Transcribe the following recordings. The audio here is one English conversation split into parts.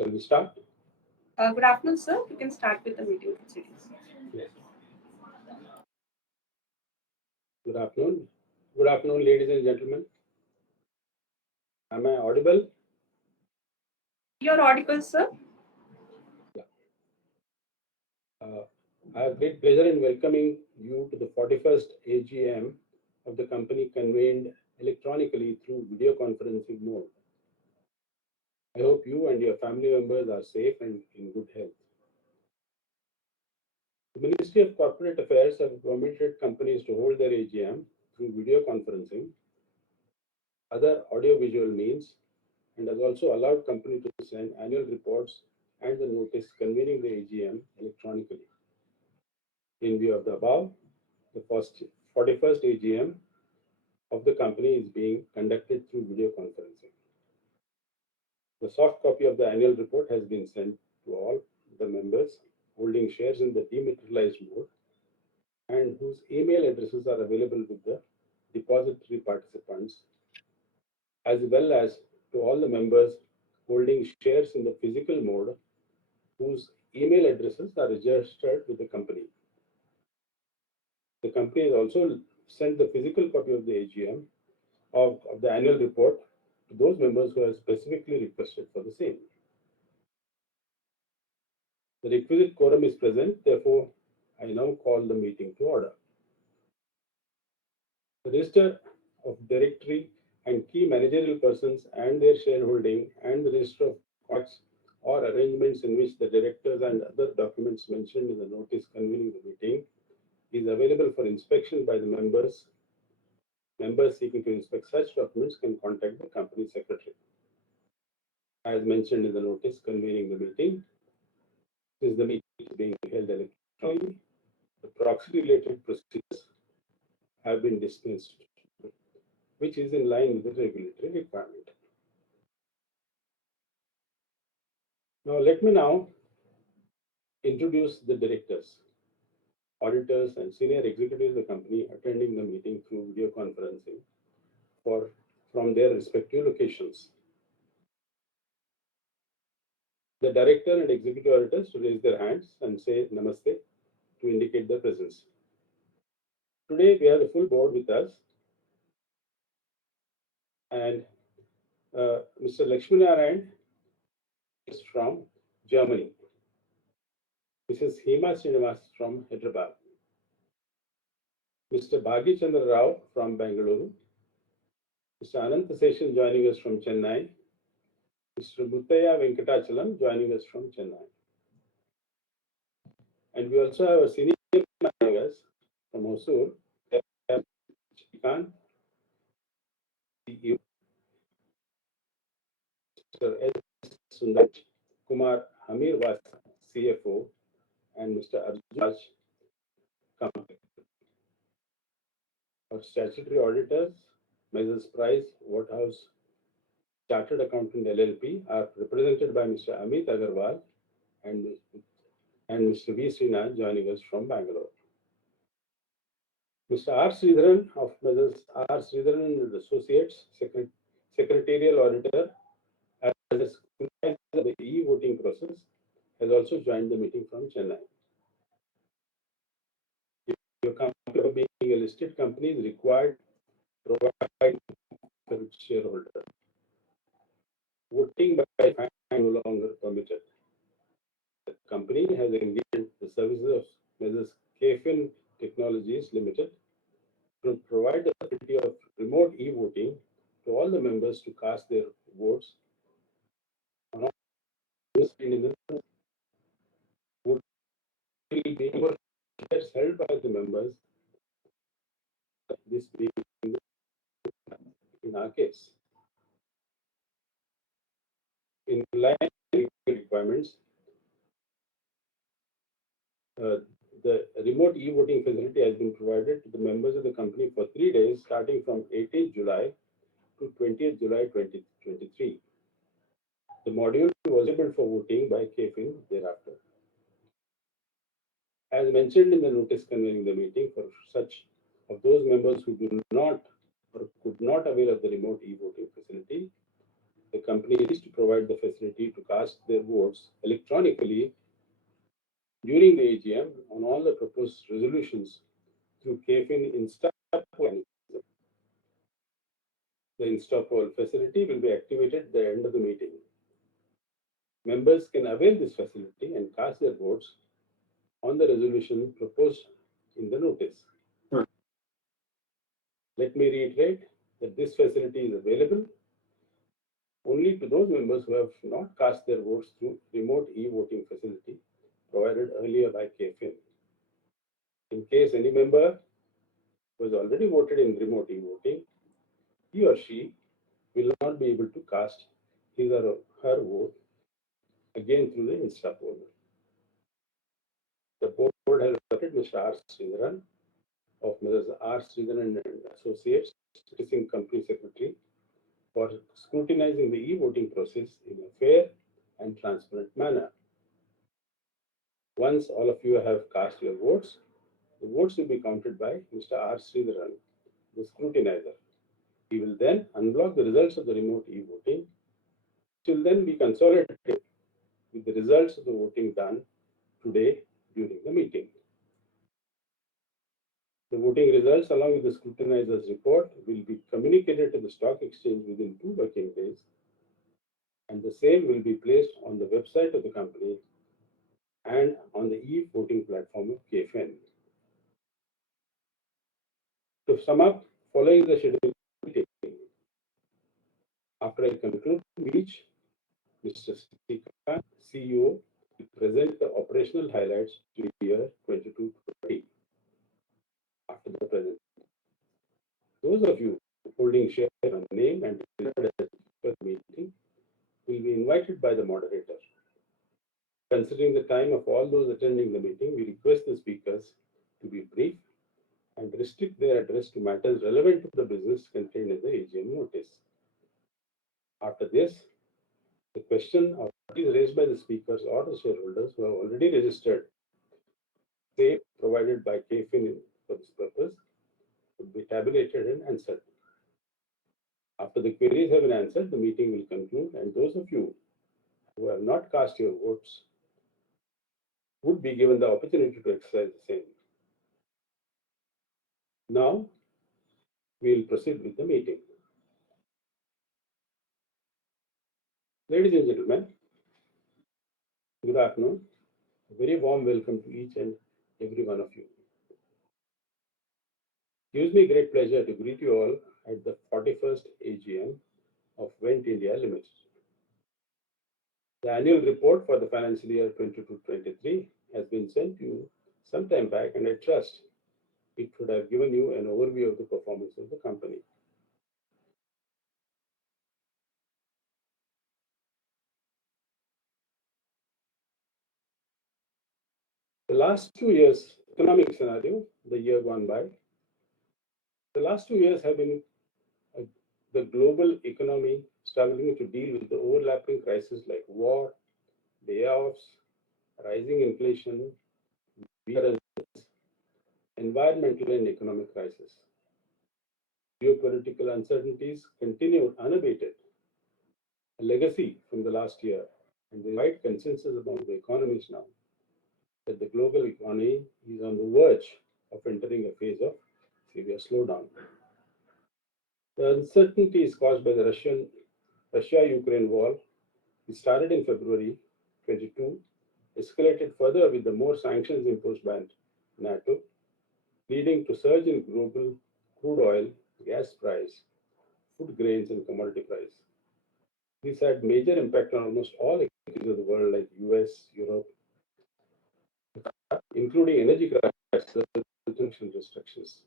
Shall we start? Good afternoon, sir. You can start with the meeting proceedings. Yes. Good afternoon. Good afternoon, ladies and gentlemen. Am I audible? Your audible, sir. Yeah. I have great pleasure in welcoming you to the 41st AGM of the company convened electronically through video conferencing mode. I hope you and your family members are safe and in good health. The Ministry of Corporate Affairs have permitted companies to hold their AGM through video conferencing, other audiovisual means, and has also allowed companies to send annual reports and the notice convening the AGM electronically. In view of the above, the 41st AGM of the company is being conducted through video conferencing. The soft copy of the annual report has been sent to all the members holding shares in the dematerialized mode and whose email addresses are available with the depository participants, as well as to all the members holding shares in the physical mode whose email addresses are registered with the company. The company has also sent the physical copy of the AGM of the annual report to those members who have specifically requested for the same. The requisite quorum is present, therefore, I now call the meeting to order. The register of directory and key managerial persons and their shareholding and the register of contracts or arrangements in which the directors and other documents mentioned in the notice convening the meeting is available for inspection by the members. Members seeking to inspect such documents can contact the company secretary. As mentioned in the notice convening the meeting, since the meeting is being held electronically, the proxy-related procedures have been dispensed, which is in line with the regulatory requirement. Now, let me now introduce the directors, auditors, and senior executives of the company attending the meeting through video conferencing from their respective locations. The director and executive auditors to raise their hands and say namaste to indicate their presence. Today, we have the full board with us, and Mr. Lakshminarayan is from Germany. Mrs. Hema Srinivas from Hyderabad. Mr. Bhagi Chandra Rao from Bangalore. Mr. Ananta Seshan joining us from Chennai. Mr. Muttaya Venkatachalam joining us from Chennai. And we also have a senior managers from Hosur, Shrikant, CEO, Mr. S. Sundar Kumar Hamir Vasa, CFO, and Mr. Arjun Raj, Company. Our statutory auditors, Messrs. Price Waterhouse Chartered Accountant LLP, are represented by Mr. Amit Agarwal and Mr. V. Srinath joining us from Bangalore. Mr. R. Sridharan of Messrs. R. Sridharan and Associates, Secretarial Auditor, as supervisor of the e-voting process, has also joined the meeting from Chennai. Your company, being a listed company, is required to provide for its shareholder. Voting by hand is no longer permitted. The company has engaged the services of Messrs. KFIN Technologies Limited to provide the facility of remote e-voting to all the members to cast their votes on all in the vote will be shares held by the members. This being in our case, in line with requirements, the remote e-voting facility has been provided to the members of the company for 3 days, starting from 18th July to 20th July 2023. The module was enabled for voting by KFIN thereafter. As mentioned in the notice convening the meeting, for such of those members who do not or could not avail of the remote e-voting facility, The company is to provide the facility to cast their votes electronically during the AGM on all the proposed resolutions through KFIN Insta mechanism. The Insta poll facility will be activated at the end of the meeting. Members can avail this facility and cast their votes on the resolution proposed in the notice. Let me reiterate that this facility is available only to those members who have not cast their votes through remote e-voting facility provided earlier by KFIN. In case any member who has already voted in remote e-voting, he or she will not be able to cast his or her vote again through the Insta poll. The board has appointed Mr. R. Sridharan of Mrs. R. Sridharan and Associates, Citizen Company Secretary, for scrutinizing the e-voting process in a fair and transparent manner. Once all of you have cast your votes, the votes will be counted by Mr. R. Sridharan, the scrutinizer. He will then unblock the results of the remote e-voting, which will then be consolidated with the results of the voting done today during the meeting. The voting results, along with the scrutinizer's report, will be communicated to the stock exchange within 2 working days, and the same will be placed on the website of the company and on the e-voting platform of KFN. To sum up, following the scheduled meeting, after I conclude the speech, Mr. Srikanth, CEO, will present the operational highlights to the year 22-20. After the presentation, those of you holding share on name and registered as the meeting will be invited by the moderator. Considering the time of all those attending the meeting, we request the speakers to be brief and restrict their address to matters relevant to the business contained in the AGM notice. After this, the question or is raised by the speakers or the shareholders who have already registered, say provided by KFIN for this purpose, would be tabulated and answered. After the queries have been answered, the meeting will conclude, and those of you who have not cast your votes would be given the opportunity to exercise the same. Now, we will proceed with the meeting. Ladies and gentlemen, good afternoon. A very warm welcome to each and every one of you. It gives me great pleasure to greet you all at the 41st AGM of Wendt India Limited. The annual report for the financial year 22-23 has been sent to you some time back, and I trust it would have given you an overview of the performance of the company. The last 2 years, economic scenario, the year gone by, the last 2 years have been the global economy struggling to deal with the overlapping crises like war, layoffs, rising inflation, environmental and economic crisis. Geopolitical uncertainties continued unabated, a legacy from the last year, and the wide consensus among the economists now that the global economy is on the verge of entering a phase of severe slowdown. The uncertainty is caused by the Russia-Ukraine war. It started in February 22, escalated further with the more sanctions imposed by NATO, leading to surge in global crude oil, gas price, food grains, and commodity price. This had major impact on almost all economies of the world like US, Europe, including energy crisis and restrictions.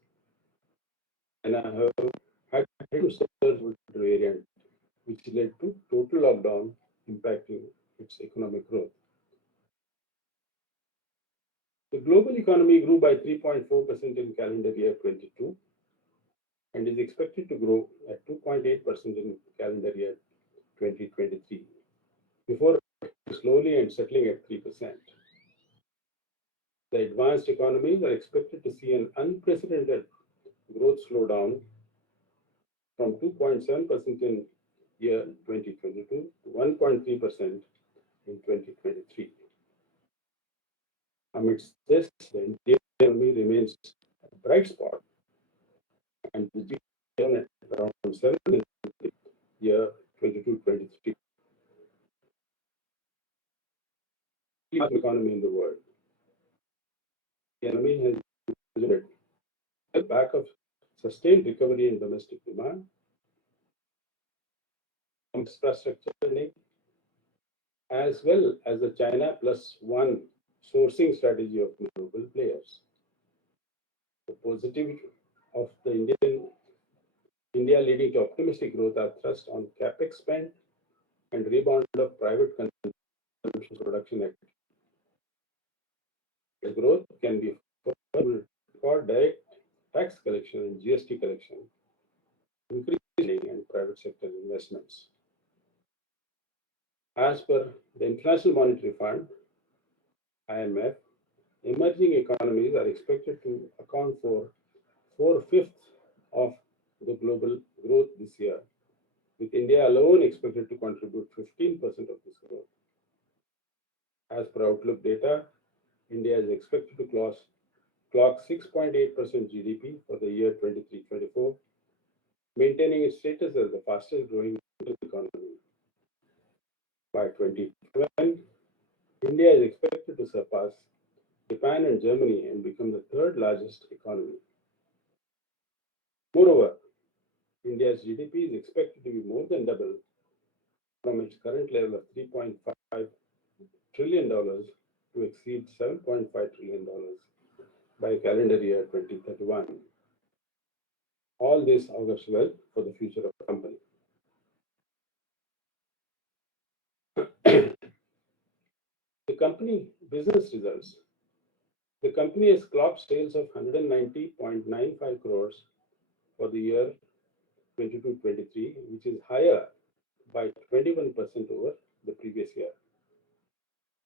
And I have had to surge with the variant, which led to total lockdown impacting its economic growth. The global economy grew by 3.4% in calendar year 22 and is expected to grow at 2.8% in calendar year 2023, before slowly and settling at 3%. The advanced economies are expected to see an unprecedented growth slowdown from 2.7% in year 2022 to 1.3% in 2023. Amidst this, the Indian economy remains a bright spot and the GDP at around 7 in the year 22-23. Economy in the world. The economy has exhibited the back of sustained recovery in domestic demand, infrastructure spending, as well as the China plus one sourcing strategy of global players. The positivity of the India leading to optimistic growth are thrust on capex spend and rebound of private consumption production activity. The growth can be for direct tax collection and GST collection, increasing and private sector investments. As per the International Monetary Fund, IMF, emerging economies are expected to account for 4/5 of the global growth this year, with India alone expected to contribute 15% of this growth. As per Outlook data, India is expected to clock 6.8% GDP for the year 23-24, maintaining its status as the fastest growing economy. By 2020, India is expected to surpass Japan and Germany and become the third largest economy. Moreover, India's GDP is expected to be more than double from its current level of $3.5 trillion to exceed $7.5 trillion by calendar year 2031. All this augurs well for the future of the company. The company business results. The company has clocked sales of 190.95 crores for the year 22-23, which is higher by 21% over the previous year.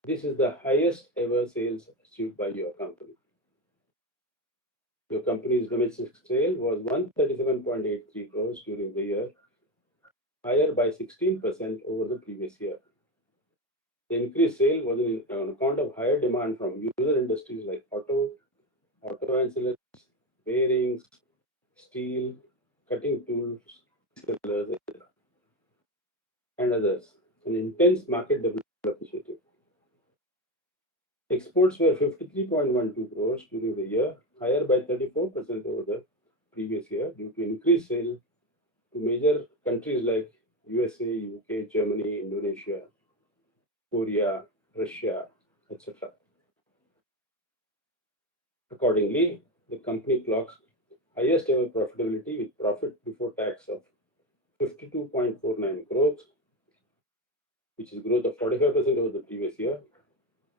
This is the highest ever sales achieved by your company. Your company's domestic sale was 137.83 crores during the year, higher by 16% over the previous year. The increased sale was on account of higher demand from user industries like auto ancillaries, bearings, steel, cutting tools, sellers, etc., and others. An intense market development initiative. Exports were 53.12 crores during the year, higher by 34% over the previous year due to increased sale to major countries like USA, UK, Germany, Indonesia, Korea, Russia, etc. Accordingly, the company clocks highest ever profitability with profit before tax of 52.49 crores, which is growth of 45% over the previous year,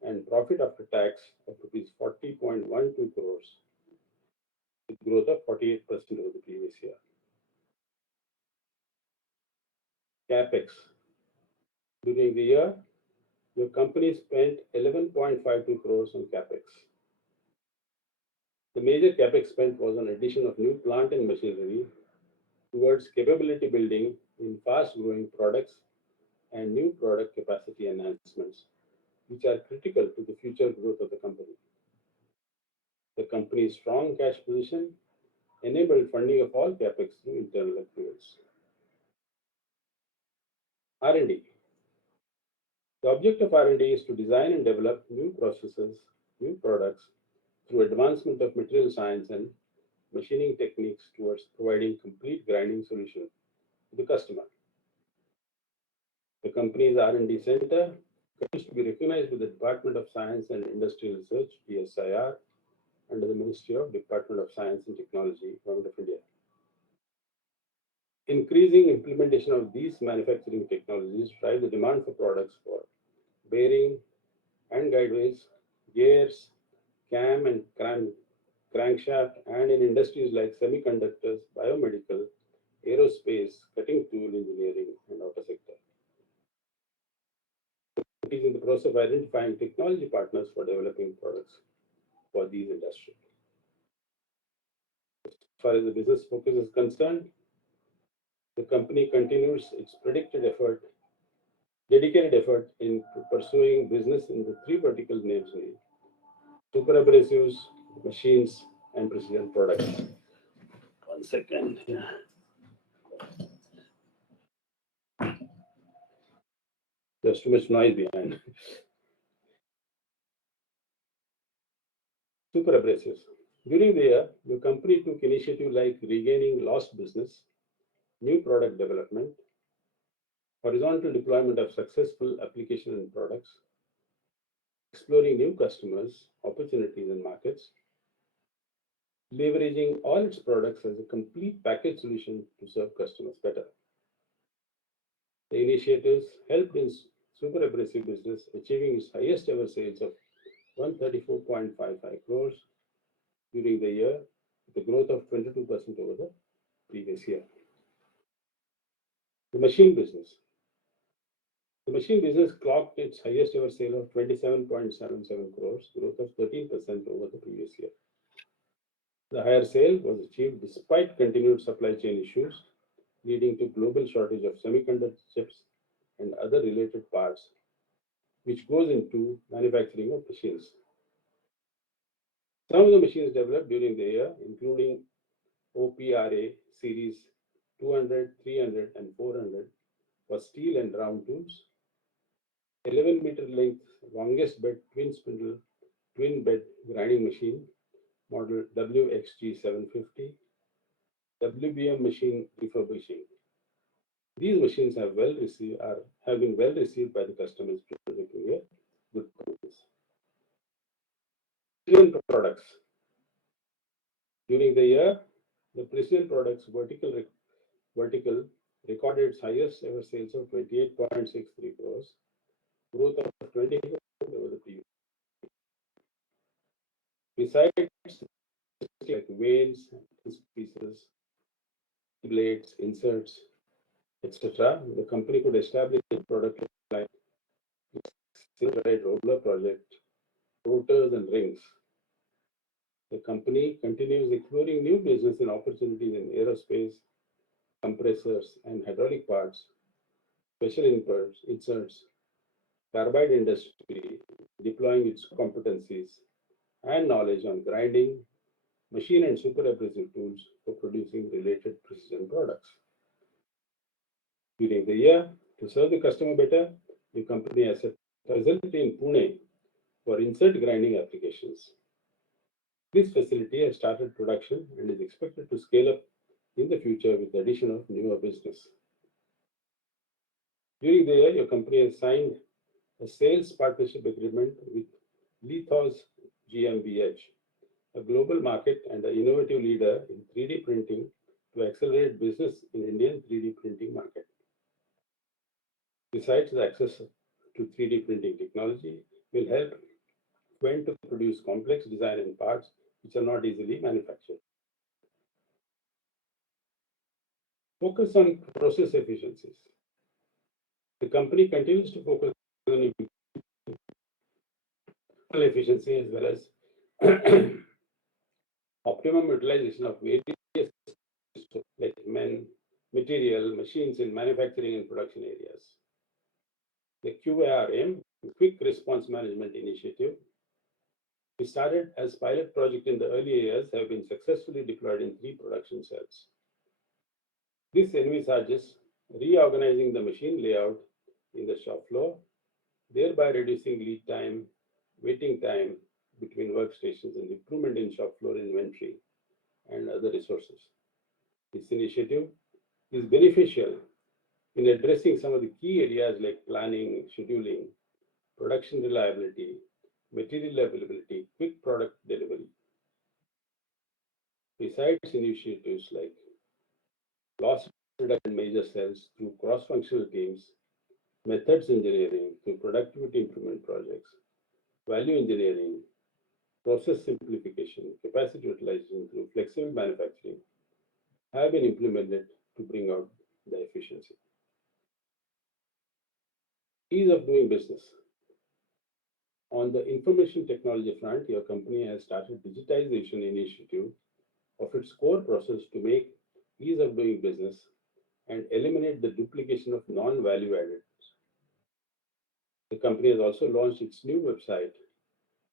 and profit after tax of rupees 40.12 crores, with growth of 48% over the previous year. Capex. During the year, your company spent 11.52 crores on Capex. The major Capex spent was on addition of new plant and machinery towards capability building in fast-growing products and new product capacity enhancements, which are critical to the future growth of the company. The company's strong cash position enabled funding of all Capex through internal accruals. R&D. The object of R&D is to design and develop new processes, new products through advancement of material science and machining techniques towards providing complete grinding solution to the customer. The company's R&D center continues to be recognized with the Department of Science and Industrial Research, DSIR, under the Ministry of Department of Science and Technology, Government of India. Increasing implementation of these manufacturing technologies drive the demand for products for bearing and guideways, gears, cam and crankshaft, and in industries like semiconductors, biomedical, aerospace, cutting tool engineering, and auto sector. It is in the process of identifying technology partners for developing products for these industries. As far as the business focus is concerned, The company continues its dedicated effort in pursuing business in the three vertical names: super abrasives, machines, and precision products. One second. Yeah. There's too much noise behind. Super abrasives. During the year, the company took initiative like regaining lost business, new product development, horizontal deployment of successful application and products, exploring new customers, opportunities, and markets, leveraging all its products as a complete package solution to serve customers better. The initiatives helped in super abrasive business achieving its highest ever sales of 134.55 crores during the year, with a growth of 22% over the previous year. The machine business. The machine business clocked its highest ever sale of 27.77 crores, growth of 13% over the previous year. The higher sale was achieved despite continued supply chain issues, leading to global shortage of semiconductor chips and other related parts, which goes into manufacturing of machines. Some of the machines developed during the year, including OPRA series 200, 300, and 400 for steel and round tools, 11-meter length longest bed twin spindle twin bed grinding machine model WXG750, WBM machine refurbishing. These machines have been well received by the customers, producing a good performance. Precision products. During the year, the precision products vertical recorded its highest ever sales of 28.63 crores, growth of 20% over the previous. Besides like vanes, pieces, blades, inserts, etc., the company could establish a product line, roller project, rotors, and rings. The company continues exploring new business and opportunities in aerospace, compressors, and hydraulic parts, special inserts, carbide industry, deploying its competencies and knowledge on grinding, machine and super abrasive tools for producing related precision products. During the year, to serve the customer better, the company has set a facility in Pune for insert grinding applications. This facility has started production and is expected to scale up in the future with the addition of newer business. During the year, your company has signed a sales partnership agreement with Lithos GmbH, a global market and an innovative leader in 3D printing, to accelerate business in Indian 3D printing market. Besides, the access to 3D printing technology will help Wendt to produce complex design and parts which are not easily manufactured. Focus on process efficiencies. The company continues to focus on efficiency as well as optimum utilization of various like material, machines in manufacturing and production areas. The QARM, Quick Response Management Initiative, we started as pilot project in the earlier years, have been successfully deployed in 3 production cells. This envisages reorganizing the machine layout in the shop floor, thereby reducing lead time, waiting time between workstations, and improvement in shop floor inventory and other resources. This initiative is beneficial in addressing some of the key areas like planning, scheduling, production reliability, material availability, quick product delivery. Besides initiatives like loss reduction major cells through cross-functional teams, methods engineering through productivity improvement projects, value engineering, process simplification, capacity utilization through flexible manufacturing have been implemented to bring out the efficiency. Ease of doing business. On the information technology front, your company has started digitization initiative of its core process to make ease of doing business and eliminate the duplication of non-value added. The company has also launched its new website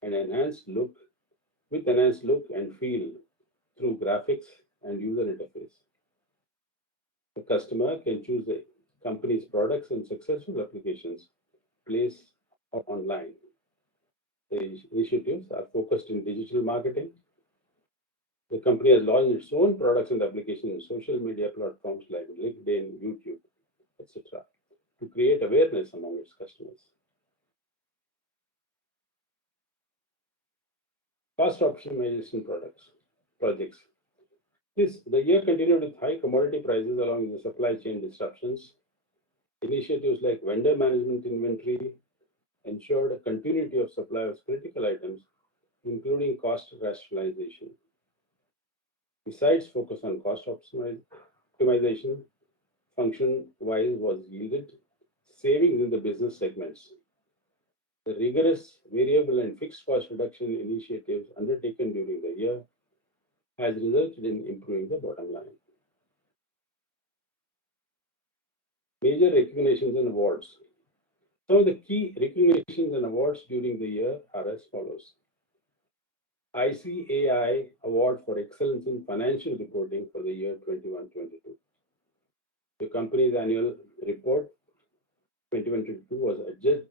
and enhanced look and feel through graphics and user interface. The customer can choose the company's products and successful applications placed online. The initiatives are focused in digital marketing. The company has launched its own products and applications in social media platforms like LinkedIn, YouTube, etc., to create awareness among its customers. Cost optimization projects. The year continued with high commodity prices along with the supply chain disruptions. Initiatives like vendor management inventory ensured a continuity of supply of critical items, including cost rationalization. Besides focus on cost optimization, function-wise was yielded savings in the business segments. The rigorous variable and fixed cost reduction initiatives undertaken during the year has resulted in improving the bottom line. Major recognitions and awards. Some of the key recognitions and awards during the year are as follows. ICAI Award for Excellence in Financial Reporting for the year 21-22. The company's annual report 2022 was adjudged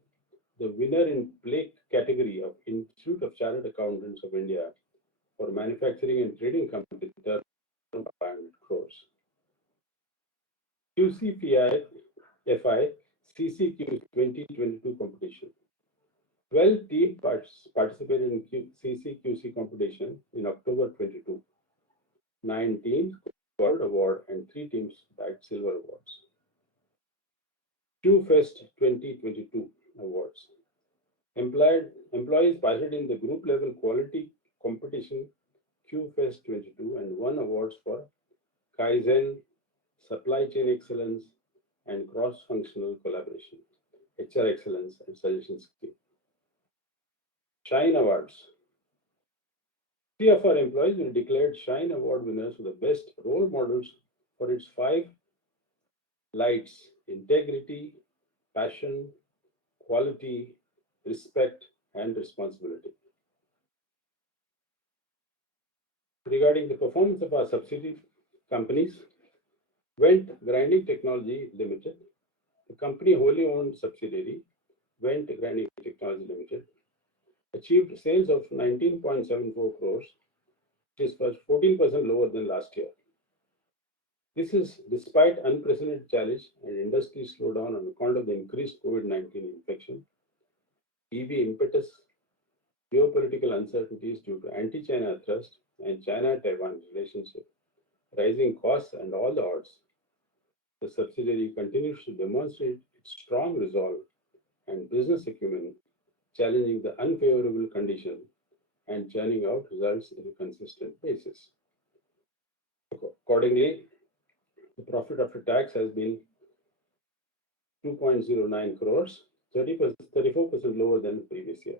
the winner in play category of Institute of Chartered Accountants of India for manufacturing and trading company turnover 500 crores. QCPI FI CCQ 2022 competition. 12 teams participated in CCQC competition in October 22. 9 teams got award and 3 teams bagged silver awards. QFest 2022 awards. Employees participated in the group level quality competition QFest 22 and won awards for Kaizen, supply chain excellence, and cross-functional collaboration, HR excellence, and suggestion skill. Shine Awards. 3 of our employees were declared Shine Award winners for the best role models for its 5 lights: integrity, passion, quality, respect, and responsibility. Regarding the performance of our subsidiary companies, Wendt Grinding Technology Limited, the company wholly owned subsidiary, Wendt Grinding Technology Limited, achieved sales of 19.74 crores, which is 14% lower than last year. This is despite unprecedented challenge and industry slowdown on account of the increased COVID-19 infection, EV impetus, geopolitical uncertainties due to anti-China thrust and China-Taiwan relationship, rising costs and all the odds. The subsidiary continues to demonstrate its strong resolve and business acumen, challenging the unfavorable condition and churning out results in a consistent basis. Accordingly, the profit after tax has been 2.09 crores, 34% lower than the previous year.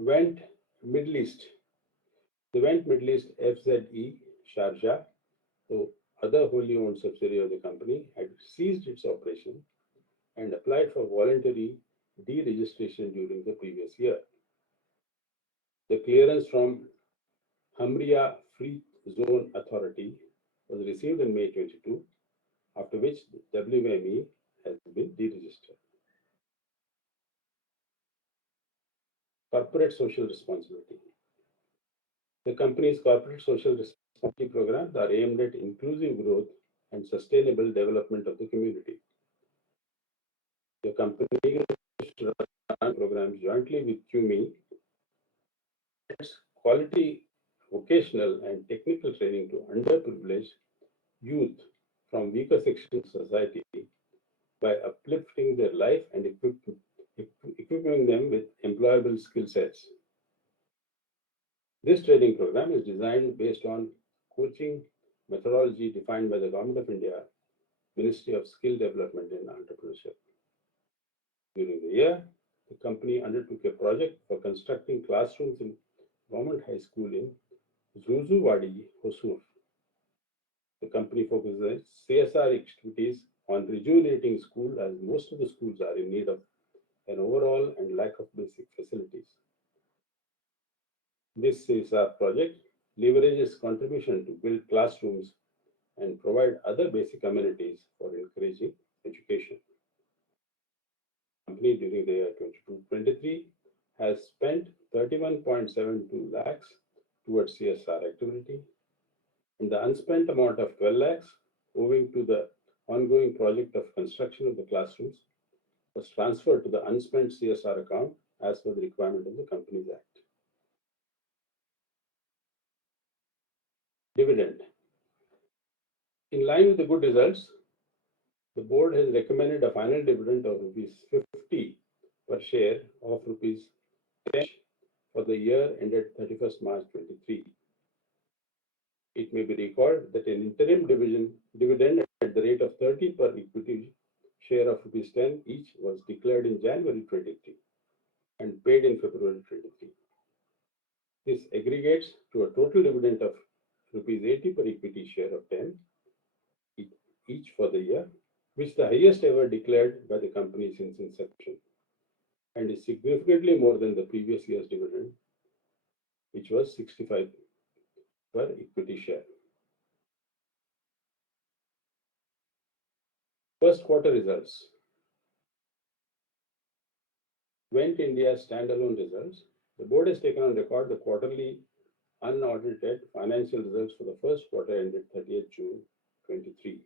Wendt Middle East. The Wendt Middle East FZE Sharjah, the other wholly owned subsidiary of the company, had ceased its operation and applied for voluntary deregistration during the previous year. The clearance from Hamria Free Zone Authority was received in May 22, after which the WME has been deregistered. Corporate social responsibility. The company's corporate social responsibility programs are aimed at inclusive growth and sustainable development of the community. The company runs programs jointly with QME, quality vocational and technical training to underprivileged youth from weaker sections of society by uplifting their life and equipping them with employable skill sets. This training program is designed based on coaching methodology defined by the Government of India, Ministry of Skill Development and Entrepreneurship. During the year, the company undertook a project for constructing classrooms in government high school in Zuzuvadi, Hosur. The company focuses on CSR activities on rejuvenating schools, as most of the schools are in need of an overall and lack of basic facilities. This CSR project leverages contribution to build classrooms and provide other basic amenities for encouraging education. The company during the year 22-23 has spent 31.72 lakhs towards CSR activity, and the unspent amount of 12 lakhs owing to the ongoing project of construction of the classrooms was transferred to the unspent CSR account as per the requirement of the Companies Act. Dividend. In line with the good results, the board has recommended a final dividend of rupees 50 per share of rupees 10 for the year ended 31st March 23. It may be recalled that an interim dividend at the rate of 30 per equity share of rupees 10 each was declared in January 23 and paid in February 23. This aggregates to a total dividend of rupees 80 per equity share of 10 each for the year, which is the highest ever declared by the company since inception, and is significantly more than the previous year's dividend, which was 65 per equity share. First quarter results. Wendt India standalone results. The board has taken on record the quarterly unaudited financial results for the first quarter ended 30th June 23.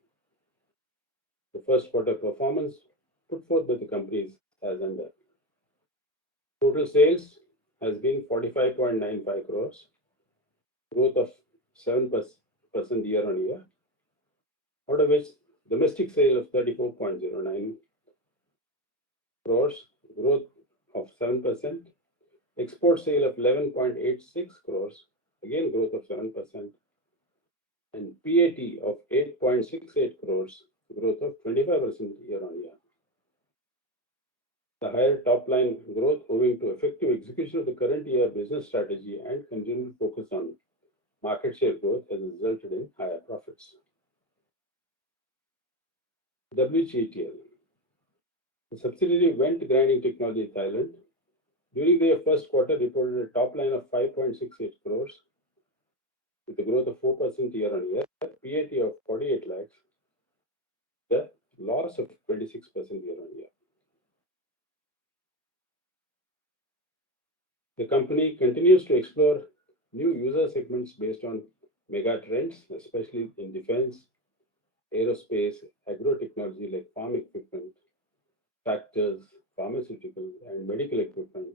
The first quarter performance put forth by the companies as under. Total sales has been 45.95 crores, growth of 7% year on year, out of which domestic sale of 34.09 crores, growth of 7%, export sale of 11.86 crores, again growth of 7%, and PAT of 8.68 crores, growth of 25% year on year. The higher top line growth owing to effective execution of the current year business strategy and continued focus on market share growth has resulted in higher profits. WGTL. The subsidiary Wendt Grinding Technology Thailand during the first quarter reported a top line of 5.68 crores with a growth of 4% year on year, PAT of 48 lakhs, the loss of 26% year on year. The company continues to explore new user segments based on mega trends, especially in defense, aerospace, agro-technology like farm equipment, tractors, pharmaceutical, and medical equipment,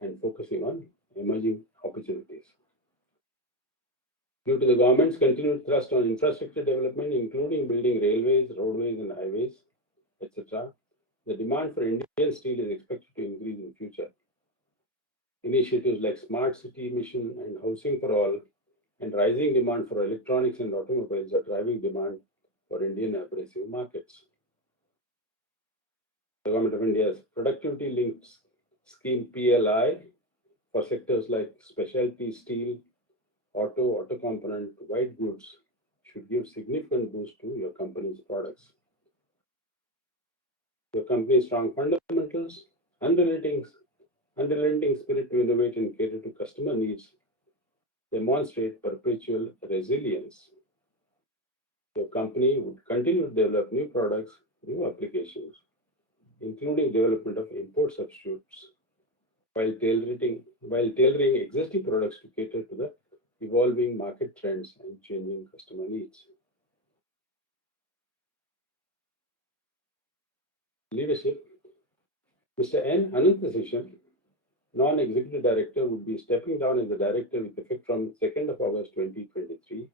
and focusing on emerging opportunities. Due to the government's continued thrust on infrastructure development, including building railways, roadways, and highways, etc., the demand for Indian steel is expected to increase in future. Initiatives like Smart City Mission and Housing for All and rising demand for electronics and automobiles are driving demand for Indian abrasive markets. The Government of India's productivity linked scheme PLI for sectors like specialty steel, auto component, white goods should give significant boost to your company's products. Your company's strong fundamentals, unrelenting spirit to innovate and cater to customer needs demonstrate perpetual resilience. Your company would continue to develop new products, new applications, including development of import substitutes, while tailoring existing products to cater to the evolving market trends and changing customer needs. Leadership. Mr. N. Ananthaseshan, Non-Executive Director, would be stepping down as the Director with effect from 2nd of August 2023,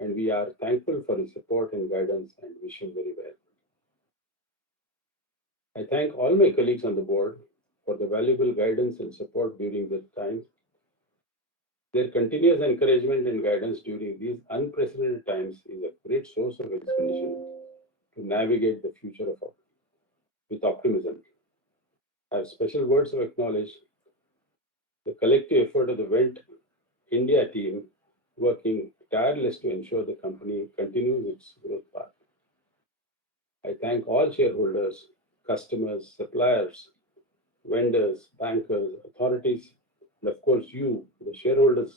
and we are thankful for his support and guidance and wish him very well. I thank all my colleagues on the board for the valuable guidance and support during this time. Their continuous encouragement and guidance during these unprecedented times is a great source of inspiration to navigate the future with optimism. I have special words to acknowledge the collective effort of the Wendt India team working tireless to ensure the company continues its growth path. I thank all shareholders, customers, suppliers, vendors, bankers, authorities, and of course you, the shareholders,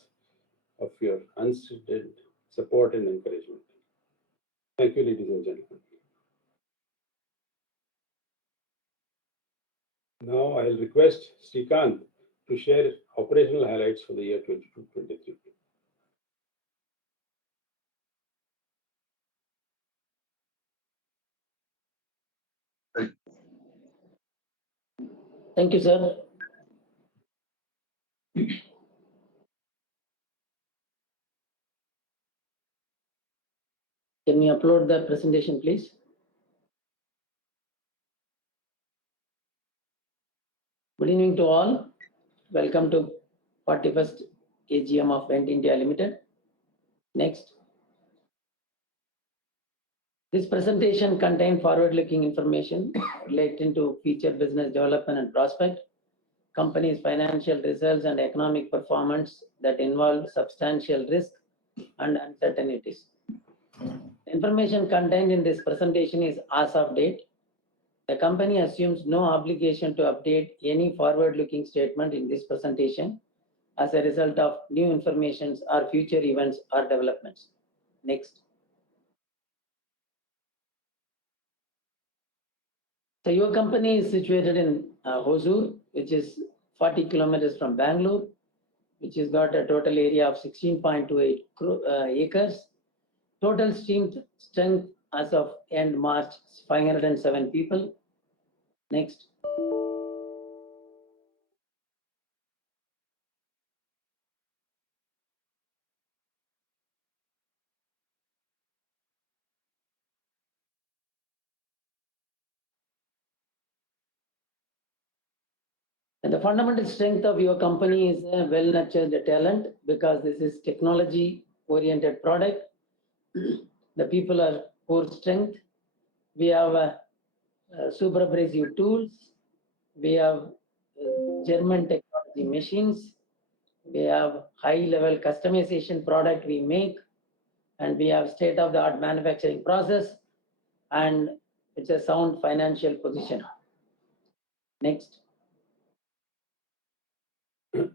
of your unstinted support and encouragement. Thank you, ladies and gentlemen. Now I'll request Srikanth to share operational highlights for the year 22-23. Thank you, sir. Can we upload the presentation, please? Good evening to all. Welcome to 41st AGM of Wendt India Limited. Next. This presentation contains forward-looking information relating to future business development and prospect, company's financial results and economic performance that involve substantial risk and uncertainties. Information contained in this presentation is as of date. The company assumes no obligation to update any forward-looking statement in this presentation as a result of new information or future events or developments. Next. So your company is situated in Hosur, which is 40 kilometers from Bangalore, which has got a total area of 16.28 acres. Total strength as of end March, 507 people. Next. And the fundamental strength of your company is a well-nurtured talent, because this is technology-oriented product. The people are core strength. We have super abrasive tools. We have German technology machines. We have high-level customization product we make, and we have state-of-the-art manufacturing process, and it's a sound financial position. Next. So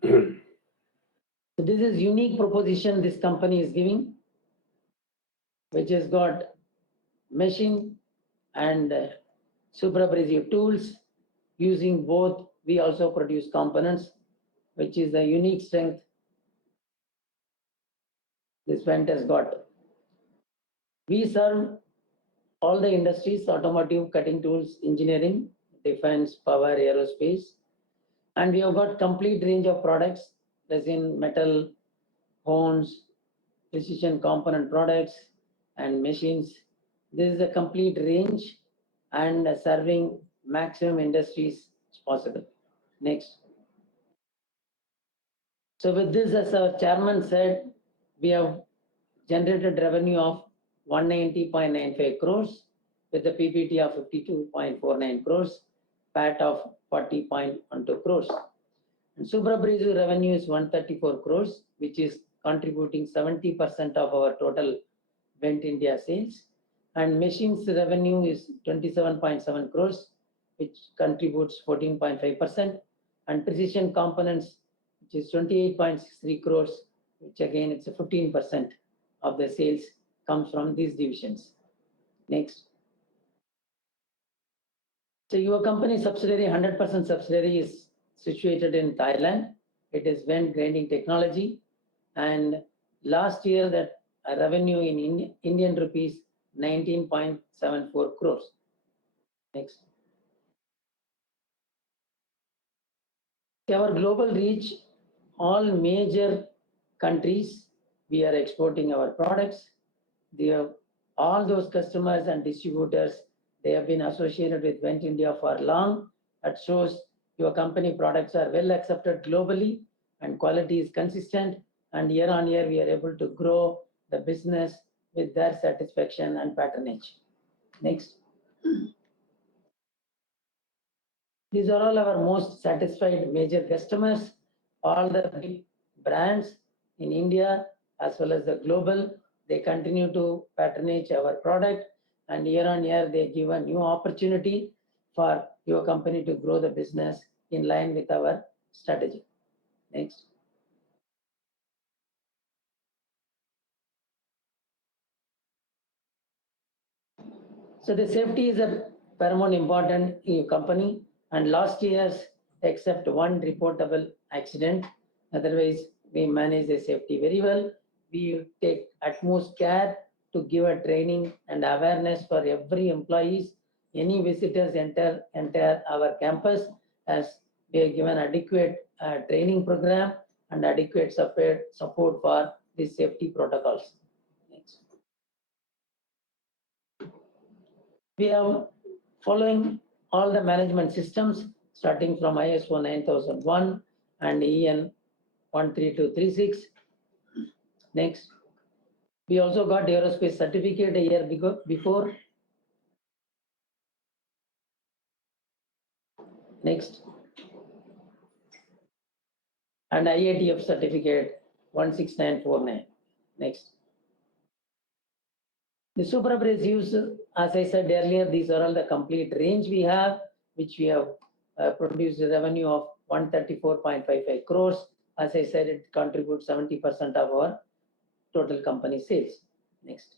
this is unique proposition this company is giving, which has got machine and super abrasive tools. Using both, we also produce components, which is the unique strength this Wendt has got. We serve all the industries: automotive, cutting tools, engineering, defense, power, aerospace, and we have got complete range of products, resin, metal, horns, precision component products, and machines. This is a complete range and serving maximum industries possible. Next. So with this, as our chairman said, we have generated revenue of 190.95 crores with a PBT of 52.49 crores, PAT of 40.12 crores. And super abrasive revenue is 134 crores, which is contributing 70% of our total Wendt India sales. And machines revenue is 27.7 crores, which contributes 14.5%. And precision components, which is 28.63 crores, which again it's a 15% of the sales comes from these divisions. Next. So your company subsidiary, 100% subsidiary, is situated in Thailand. It is Wendt Grinding Technology, and last year that revenue in Indian rupees 19.74 crores. Next. Our global reach, all major countries, we are exporting our products. All those customers and distributors, they have been associated with Wendt India for long. That shows your company products are well accepted globally and quality is consistent. And year on year, we are able to grow the business with their satisfaction and patronage. Next. These are all our most satisfied major customers. All the big brands in India as well as the global. They continue to patronage our product, and year on year, they give a new opportunity for your company to grow the business in line with our strategy. Next. So the safety is a paramount important in your company, and last year's except one reportable accident. Otherwise, we manage the safety very well. We take utmost care to give a training and awareness for every employees. Any visitors enter our campus, as we are given adequate training program and adequate support for the safety protocols. Next. We are following all the management systems starting from ISO 9001 and EN 13236. Next. We also got aerospace certificate a year before. Next. And IATF certificate 16949. Next. The super abrasives, as I said earlier, these are all the complete range we have, which we have produced a revenue of 134.55 crores. As I said, it contributes 70% of our total company sales. Next.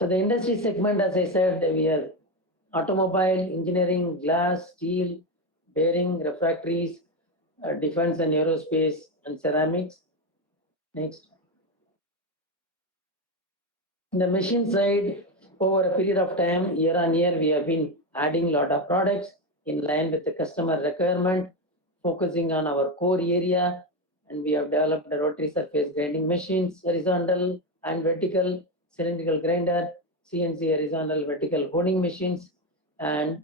So the industry segment, as I said, we are automobile, engineering, glass, steel, bearing, refractories, defense and aerospace, and ceramics. Next. In the machine side, over a period of time, year on year, we have been adding a lot of products in line with the customer requirement, focusing on our core area, and we have developed the rotary surface grinding machines, horizontal and vertical cylindrical grinder, CNC horizontal vertical honing machines, and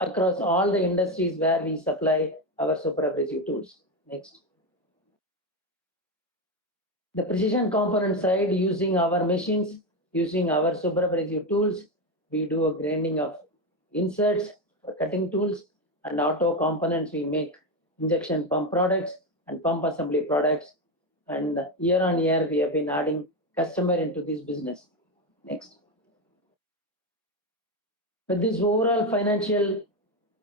across all the industries where we supply our super abrasive tools. Next. The precision component side, using our machines, using our super abrasive tools, we do a grinding of inserts for cutting tools, and auto components, we make injection pump products and pump assembly products. And year on year, we have been adding customer into this business. Next. With this overall financial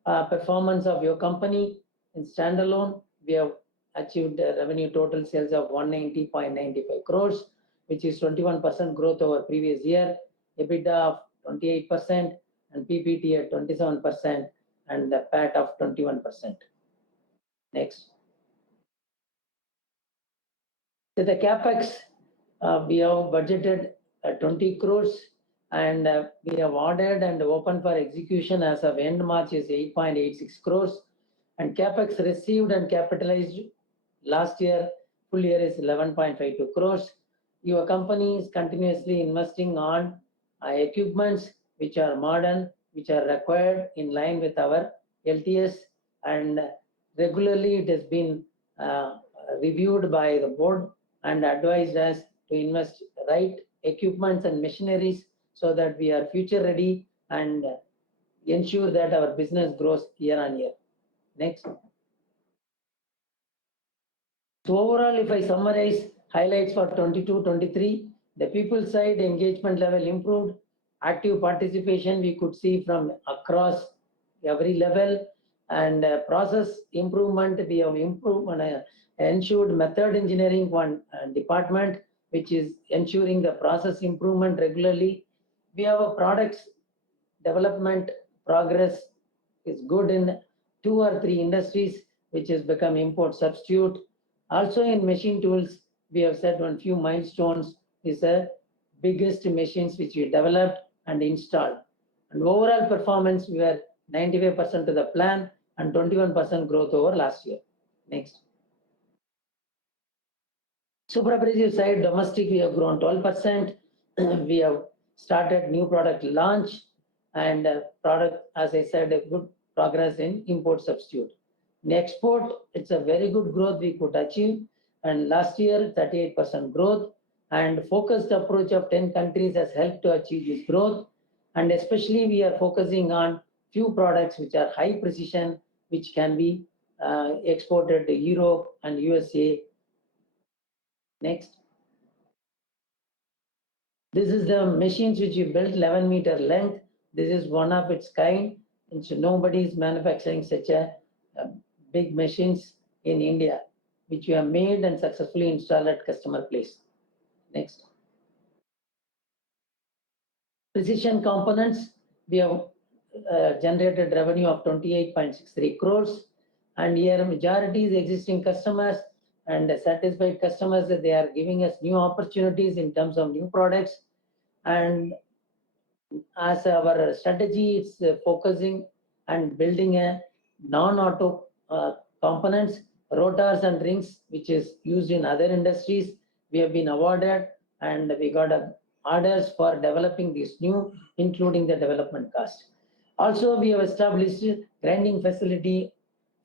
performance of your company in standalone, we have achieved a revenue total sales of 190.95 crores, which is 21% growth over previous year, EBITDA of 28%, and PBT at 27%, and the PAT of 21%. Next. So the capex, we have budgeted 20 crores, and we have ordered and open for execution as of end March is 8.86 crores, and capex received and capitalized last year, full year is 11.52 crores. Your company is continuously investing on equipments which are modern, which are required in line with our LTS, and regularly it has been reviewed by the board and advised us to invest right equipments and machineries so that we are future ready and ensure that our business grows year on year. Next. So overall, if I summarize highlights for 22-23, the people side engagement level improved, active participation we could see from across every level, and process improvement we have improved and ensured method engineering one department, which is ensuring the process improvement regularly. We have a products development progress is good in 2 or 3 industries, which has become import substitute. Also in machine tools, we have set on few milestones. These are biggest machines which we developed and installed. And overall performance, we were 95% to the plan and 21% growth over last year. Next. Super abrasive side, domestic, we have grown 12%. We have started new product launch, and product, as I said, a good progress in import substitute. In export, it's a very good growth we could achieve, and last year 38% growth, and focused approach of 10 countries has helped to achieve this growth. And especially we are focusing on few products which are high precision, which can be exported to Europe and USA Next. This is the machines which we built 11-meter length. This is one of its kind. And so nobody is manufacturing such a big machines in India, which we have made and successfully installed at customer place. Next. Precision components, we have generated revenue of 28.63 crores. And here majority is existing customers and satisfied customers that they are giving us new opportunities in terms of new products. And as our strategy, it's focusing and building a non-auto components, rotors and rings, which is used in other industries. We have been awarded and we got orders for developing this new, including the development cost. Also, we have established grinding facility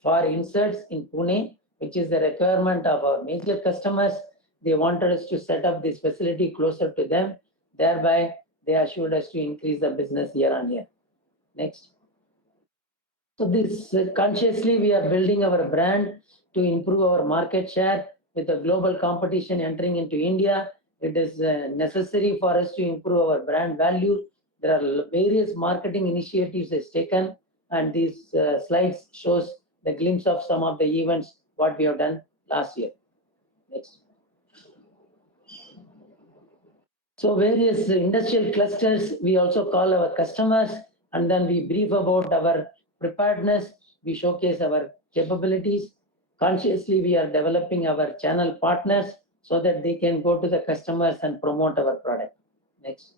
for inserts in Pune, which is the requirement of our major customers. They wanted us to set up this facility closer to them. Thereby, they assured us to increase the business year on year. Next. So this consciously we are building our brand to improve our market share with the global competition entering into India. It is necessary for us to improve our brand value. There are various marketing initiatives is taken, and these slides shows the glimpse of some of the events what we have done last year. Next. So various industrial clusters, we also call our customers, and then we brief about our preparedness. We showcase our capabilities. Consciously, we are developing our channel partners so that they can go to the customers and promote our product. Next.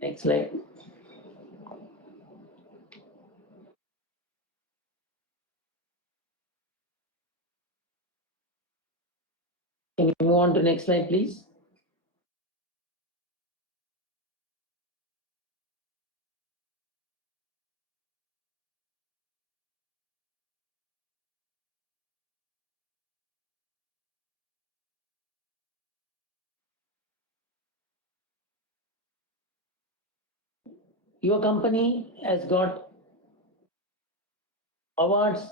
Next slide. Can you move on to next slide, please? Your company has got awards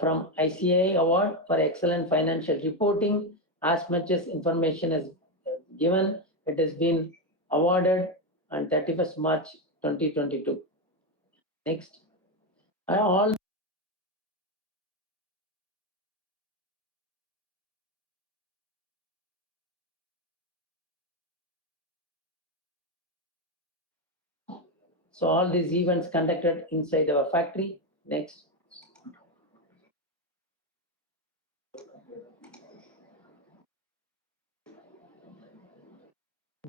from ICA award for excellent financial reporting. As much as information is given, it has been awarded on 31st March 2022. Next. All so all these events conducted inside our factory. Next.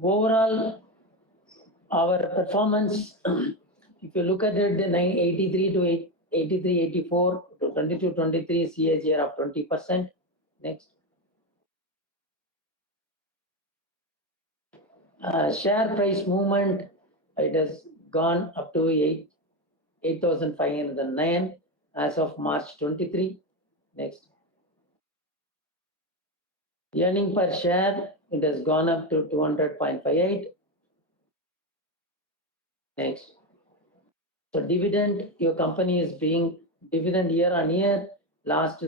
Overall, our performance, if you look at it, the 983 to 83, 84 to 22, 23 CAGR of 20%. Next. Share price movement, it has gone up to 8,509 as of March 23. Next. Earning per share, it has gone up to 200.58. Next. So dividend, your company is being dividend year on year. Last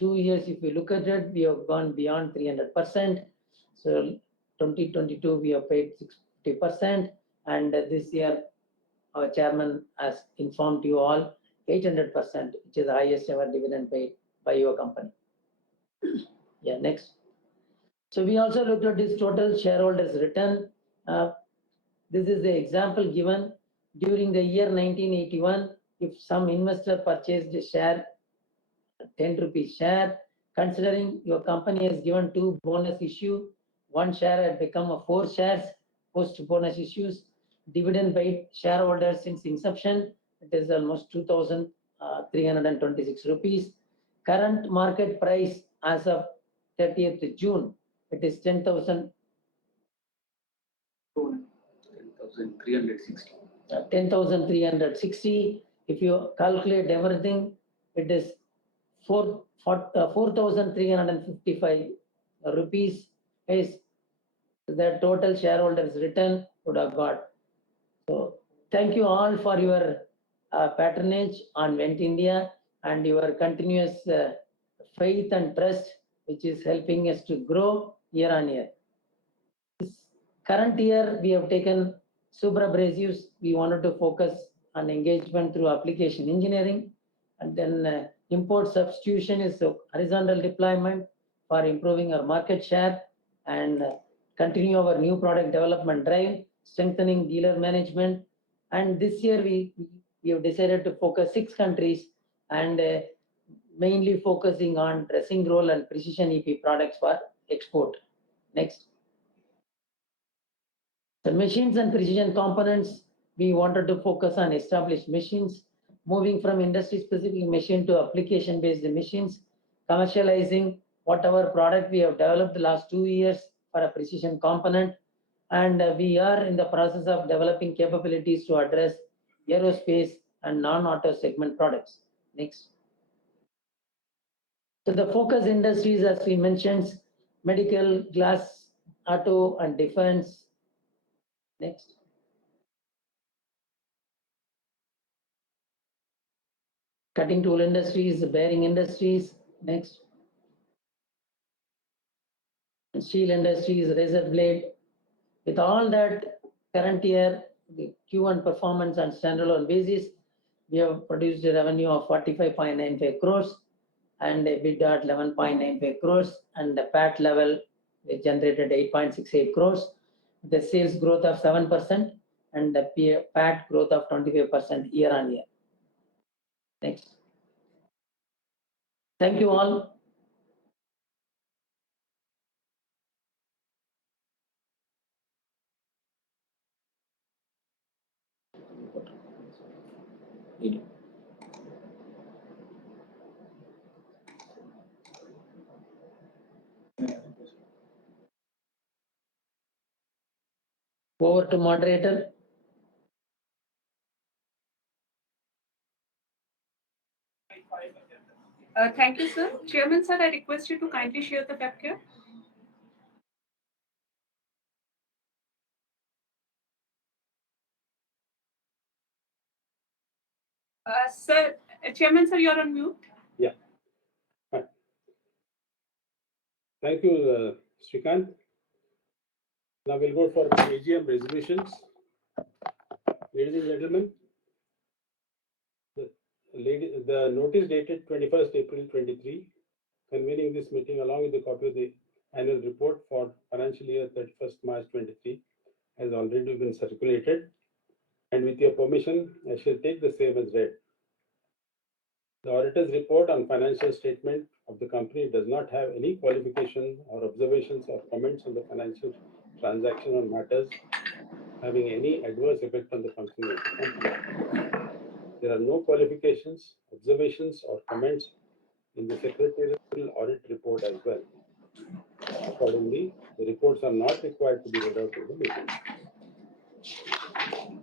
2 years, if you look at it, we have gone beyond 300%. So 2022, we have paid 60%. And this year, our chairman has informed you all 800%, which is the highest ever dividend paid by your company. Yeah, next. So we also looked at this total shareholders return. This is the example given during the year 1981. If some investor purchased a share, 10 rupees share, considering your company has given 2 bonus issue, 1 share had become a 4 shares post bonus issues. Dividend paid shareholders since inception, it is almost 2,326 rupees. Current market price as of 30th June, it is 10,360. 10,360. If you calculate everything, it is 4,355 rupees is the total shareholders return would have got. So thank you all for your patronage on Wendt India, and your continuous faith and trust, which is helping us to grow year on year. This current year, we have taken super abrasives. We wanted to focus on engagement through application engineering, and then import substitution is a horizontal deployment for improving our market share, and continue our new product development drive, strengthening dealer management. And this year we have decided to focus 6 countries, and mainly focusing on dressing roll and precision EP products for export. Next. The machines and precision components, we wanted to focus on established machines, moving from industry-specific machine to application-based machines, commercializing whatever product we have developed the last 2 years for a precision component, and we are in the process of developing capabilities to address aerospace and non-auto segment products. Next. So the focus industries, as we mentioned, medical, glass, auto, and defense. Next. Cutting tool industries, bearing industries. Next. And steel industries, razor blade. With all that, current year, the Q1 performance on standalone basis, we have produced a revenue of 45.95 crores and EBITDA at 11.95 crores, and the PAT level, we generated 8.68 crores. The sales growth of 7% and the PAT growth of 25% year on year. Next. Thank you all. Over to moderator. Thank you, sir. Chairman, sir, I request you to kindly share the webcam. Sir, Chairman, sir, you're on mute. Yeah. Fine. Thank you, Srikant. Now we'll go for AGM resolutions. Ladies and gentlemen, the notice dated 21st April 23, convening this meeting along with the copy of the annual report for financial year 31st March 23 has already been circulated, and with your permission, I shall take the same as read. The auditor's report on financial statement of the company does not have any qualification or observations or comments on the financial transaction or matters having any adverse effect on the functioning of the company. There are no qualifications, observations, or comments in the secretarial audit report as well. Accordingly, the reports are not required to be read out in the meeting.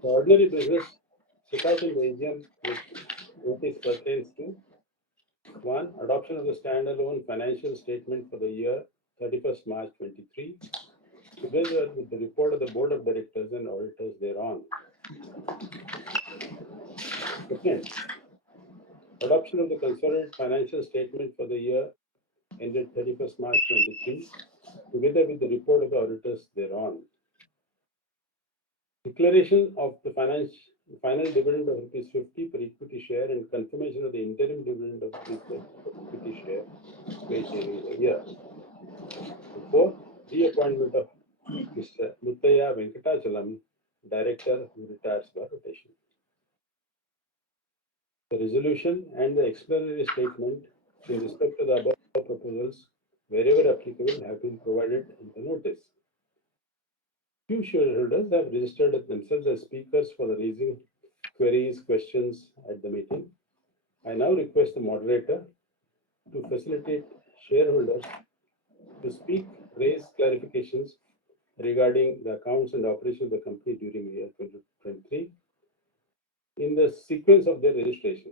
The ordinary business set out in the AGM notice pertains to 1. Adoption of the standalone financial statement for the year 31st March 23, together with the report of the Board of Directors and auditors thereon. Second, adoption of the consolidated financial statement for the year ended 31st March 23, together with the report of the auditors thereon. Declaration of the final dividend of rupees 50 per equity share and confirmation of the interim dividend of rupees 30 per equity share paid during the year. 4. Reappointment of Mr. Muttaya Venkatachalam, Director, who retires by rotation. The resolution and the explanatory statement in respect to the above proposals, wherever applicable, have been provided in the notice. Few shareholders have registered themselves as speakers for the raising queries, questions at the meeting. I now request the moderator to facilitate shareholders to speak, raise clarifications regarding the accounts and operations of the company during the year 2023 in the sequence of their registration.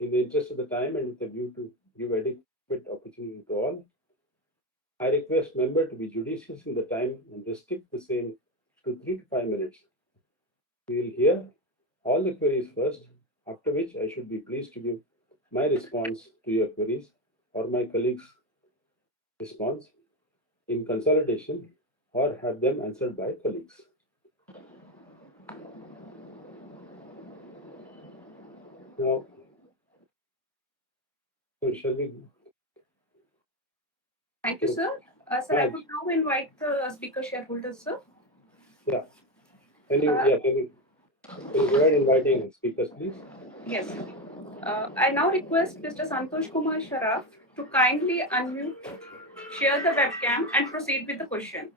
In the interest of the time and with a view to give adequate opportunity to all, I request member to be judicious in the time and restrict the same to 3 to 5 minutes. We will hear all the queries first, after which I should be pleased to give my response to your queries or my colleagues' response in consolidation or have them answered by colleagues. Now, so shall we? Thank you, sir. Sir, I Raj, would now invite the speaker shareholders, sir. yeah, can you, Uh, yeah, can you go ahead inviting speakers, please? Yes. I now request Mr. Santosh Kumar Sharaf to kindly unmute, share the webcam, and proceed with the question.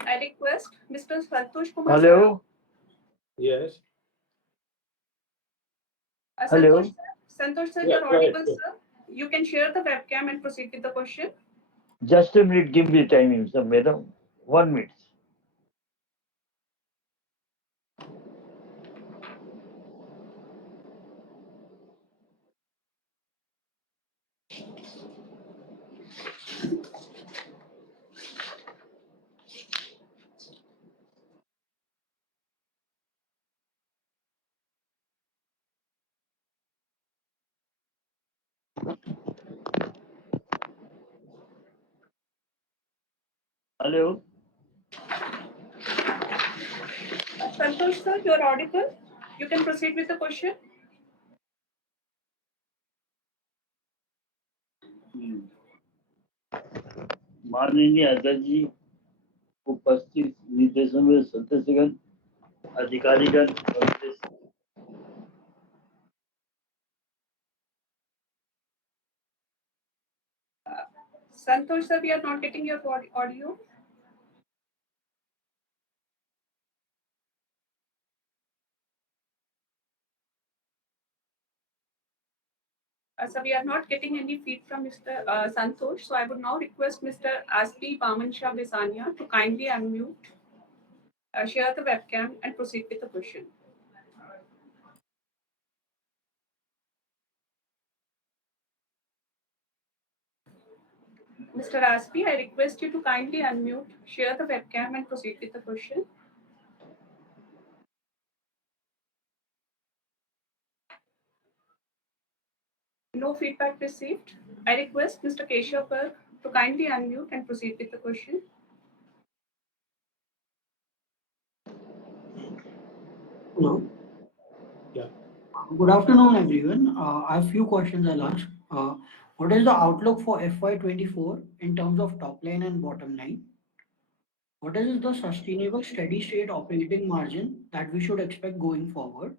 I request Mr. Santosh Kumar Sharaf. Hello. Yes. Hello. Santosh sir, Yeah, you're go ahead. audible, sir. You can share the webcam and proceed with the question. Just a minute. Give me time, sir, madam. 1 minute. Hello. Santosh sir, you're audible. You can proceed with the question. माननीय अध्यक्ष जी, उपस्थित निर्देशों में सदस्यगण, अधिकारीगण और Santosh sir, we are not getting your audio. So we are not getting any feed from Mr. Santosh. So I would now request Mr. Aspi Bamansha Besania to kindly unmute, share the webcam, and proceed with the question. Mr. Aspi, I request you to kindly unmute, share the webcam, and proceed with the question. No feedback received. I request Mr. Keshav Garg to kindly unmute and proceed with the question. Hello. Yeah. Good afternoon, everyone. I have few questions I'll ask. What is the outlook for FY24 in terms of top line and bottom line? What is the sustainable steady state operating margin that we should expect going forward?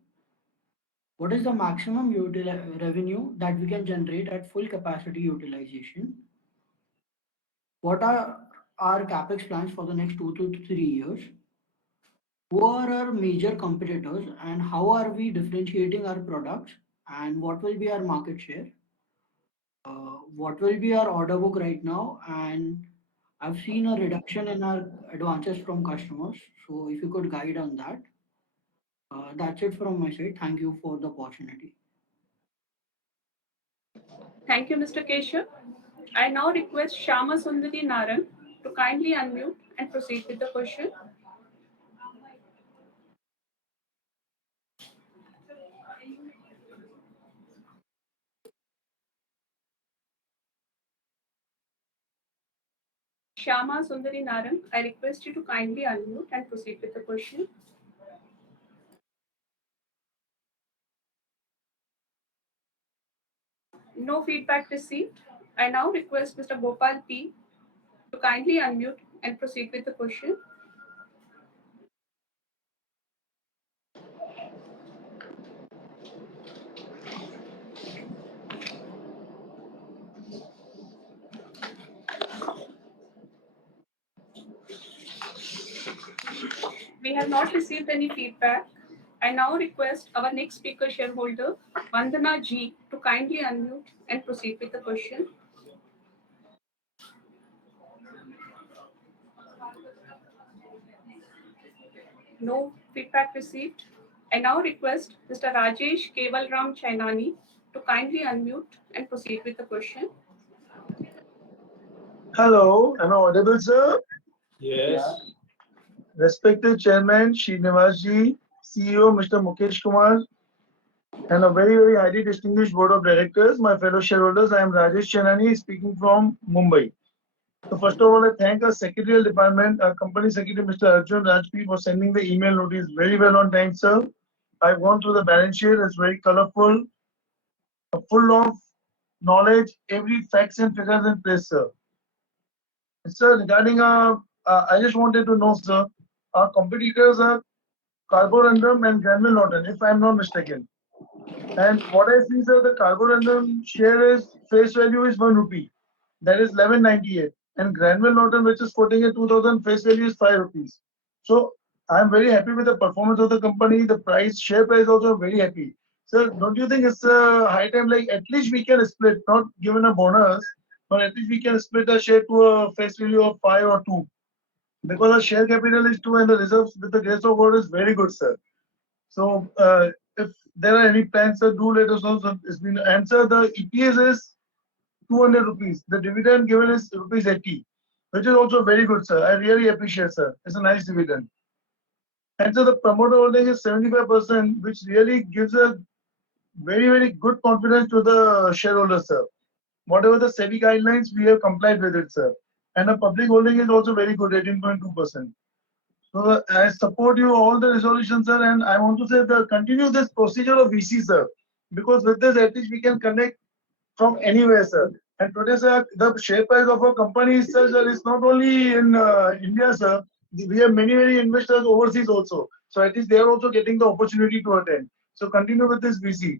What is the maximum revenue that we can generate at full capacity utilization? What are our capex plans for the next 2 to 3 years? Who are our major competitors and how are we differentiating our products and what will be our market share? What will be our order book right now? And I've seen a reduction in our advances from customers. So if you could guide on that. That's it from my side. Thank you for the opportunity. Thank you, Mr. Keshav. I now request Shama Sundari Naran to kindly unmute and proceed with the question. Shama Sundari Naran, I request you to kindly unmute and proceed with the question. No feedback received. I now request Mr. Gopal P to kindly unmute and proceed with the question. We have not received any feedback. I now request our next speaker shareholder, Vandana G, to kindly unmute and proceed with the question. No feedback received. I now request Mr. Rajesh Kevalram Chainani to kindly unmute and proceed with the question. Hello, am I audible, sir? Yes. Respected Chairman Srinivasji, CEO Mr. Mukesh Kumar, and a very, very highly distinguished board of directors, my fellow shareholders, I am Rajesh Chenani speaking from Mumbai. So first of all, I thank our secretarial department, our company secretary, Mr. Arjun Rajpi, for sending the email notice very well on time, sir. I've gone through the balance sheet, it's very colorful, full of knowledge, every facts and figures in place, sir. Sir, regarding I just wanted to know, sir, our competitors are Carborundum and Granule Norton, if I'm not mistaken. And what I see, sir, the Carborundum share is face value is 1 rupee. That is 11.98. And Granule Norton, which is quoting at 2000, face value is 5 rupees. So I'm very happy with the performance of the company. The price, share price also very happy. Sir, don't you think it's a high time, like at least we can split, not given a bonus, but at least we can split the share to a face value of 5 or 2. Because our share capital is 2 and the reserves with the grace of God is very good, sir. So if there are any plans, sir, do let us know. So it's been answered. The EPS is 200 rupees. The dividend given is rupees 80, which is also very good, sir. I really appreciate, sir. It's a nice dividend. And so the promoter holding is 75%, which really gives a very, very good confidence to the shareholders, sir. Whatever the SEBI guidelines, we have complied with it, sir. And the public holding is also very good, 18.2%. So I support you all the resolutions, sir, and I want to say that continue this procedure of VC, sir, because with this at least we can connect from anywhere, sir. And today, sir, the share price of our company is such that it's not only in India, sir. We have many, many investors overseas also. So at least they are also getting the opportunity to attend. So continue with this VC.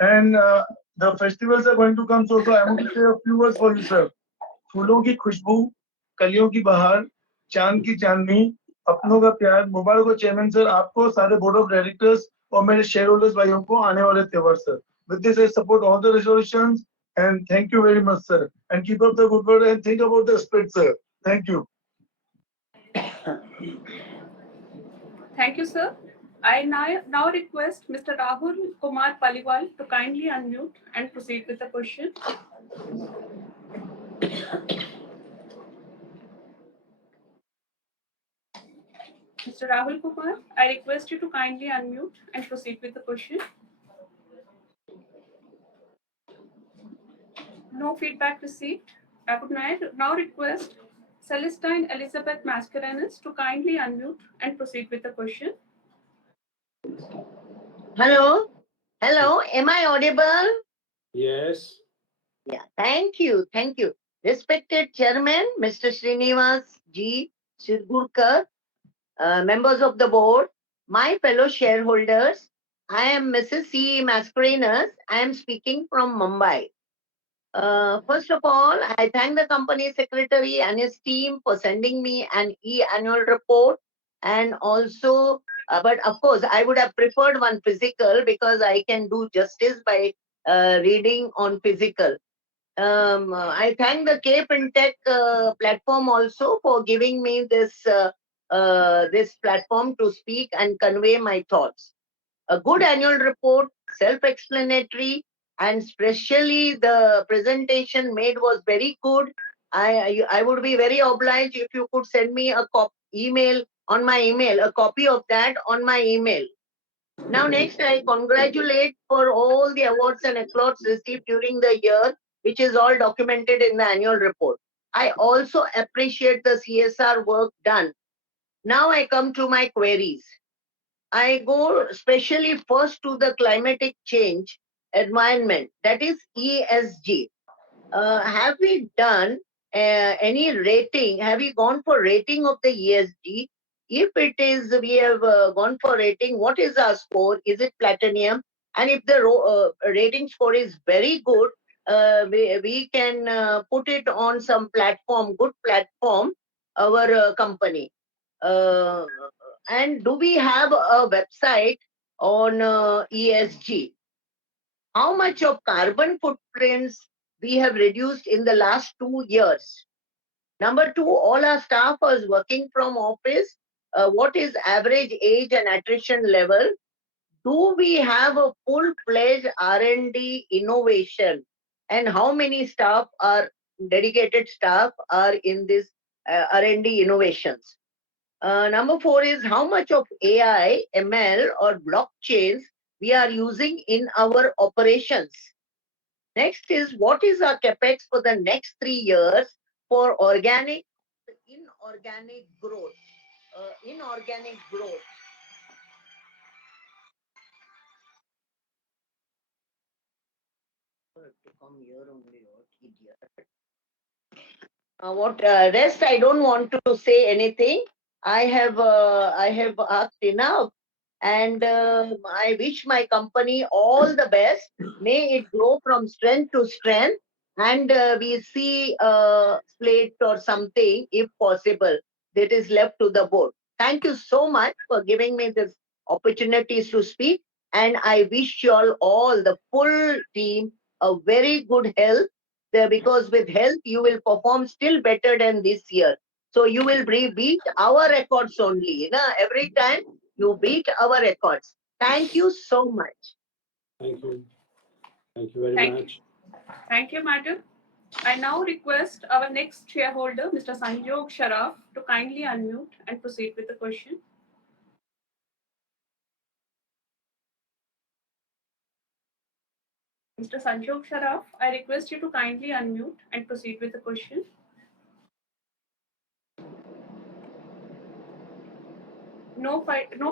And the festivals are going to come. So I want to say a few words for you, sir. फूलों की खुशबू, कलियों की बहार, चांद की चांदनी, अपनों का प्यार, मुबारक हो चेयरमैन सर आपको, सारे बोर्ड ऑफ डायरेक्टर्स और मेरे शेयर होल्डर्स भाइयों को आने वाले त्योहार sir. With this, I support all the resolutions and thank you very much, sir. And keep up the good work and think about the split, sir. Thank you. Thank you, sir. I now request Mr. Rahul Kumar Paliwal to kindly unmute and proceed with the question. Mr. Rahul Kumar, I request you to kindly unmute and proceed with the question. No feedback received. I would now request Celestine Elizabeth Mascarenas to kindly unmute and proceed with the question. Hello. Hello. Am I audible? Yes. Yeah. Thank you. Thank you. Respected Chairman, Mr. Srinivas G. Shirgurkar, members of the board, my fellow shareholders, I am Mrs. C. Mascarenas. I am speaking from Mumbai. First of all, I thank the company secretary and his team for sending me an e-annual report, and also, but of course, I would have preferred one physical because I can do justice by reading on physical. I thank the Cape and Tech platform also for giving me this platform to speak and convey my thoughts. A good annual report, self-explanatory, and especially the presentation made was very good. I would be very obliged if you could send me a email on my email, a copy of that on my email. Now, next, I congratulate for all the awards and applauds received during the year, which is all documented in the annual report. I also appreciate the CSR work done. Now I come to my queries. I go especially first to the climatic change environment, that is ESG. Have we done any rating? Have we gone for rating of the ESG? If it is, we have gone for rating, what is our score? Is it platinum? And if the rating score is very good, we can put it on some platform, good platform, our company. And do we have a website on ESG? How much of carbon footprints we have reduced in the last 2 years? Number two, all our staff are working from office. What is average age and attrition level? Do we have a full-fledged R&D innovation? And how many staff are dedicated staff are in this R&D innovations. Number 4 is how much of AI, ML, or blockchains we are using in our operations. Next is what is our capex for the next 3 years for organic, inorganic growth. Inorganic growth. To come here only, what idiot. What rest? I don't want to say anything. I have asked enough, and I wish my company all the best. May it grow from strength to strength, and we see a slate or something, if possible, that is left to the board. Thank you so much for giving me this opportunities to speak, and I wish you all the full team a very good health because with health you will perform still better than this year. So you will beat our records only. Every time you beat our records. Thank you so much. Thank you. Thank you very Thank much. Thank you, madam. I now request our next shareholder, Mr. Sanjog Sharaf, to kindly unmute and proceed with the question. Mr. Sanjog Sharaf, I request you to kindly unmute and proceed with the question. No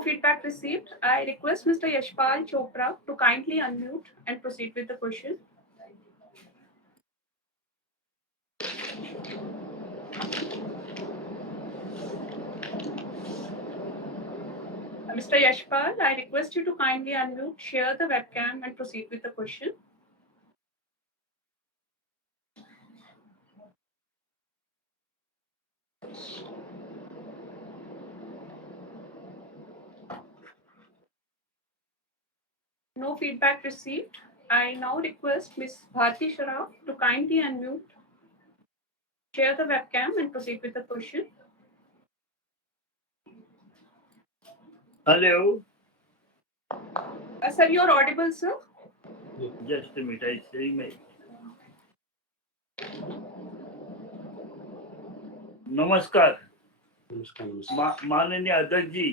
feedback received. I request Mr. Yashpal Chopra to kindly unmute and proceed with the question. Mr. Yashpal, I request you to kindly unmute, share the webcam and proceed with the question. No feedback received. I now request Ms. Bharti Sharaf to kindly unmute, share the webcam and proceed with the question. Hello. Sir, you're audible, sir. Just a minute, I say me. नमस्कार. माननीय अध्यक्ष जी,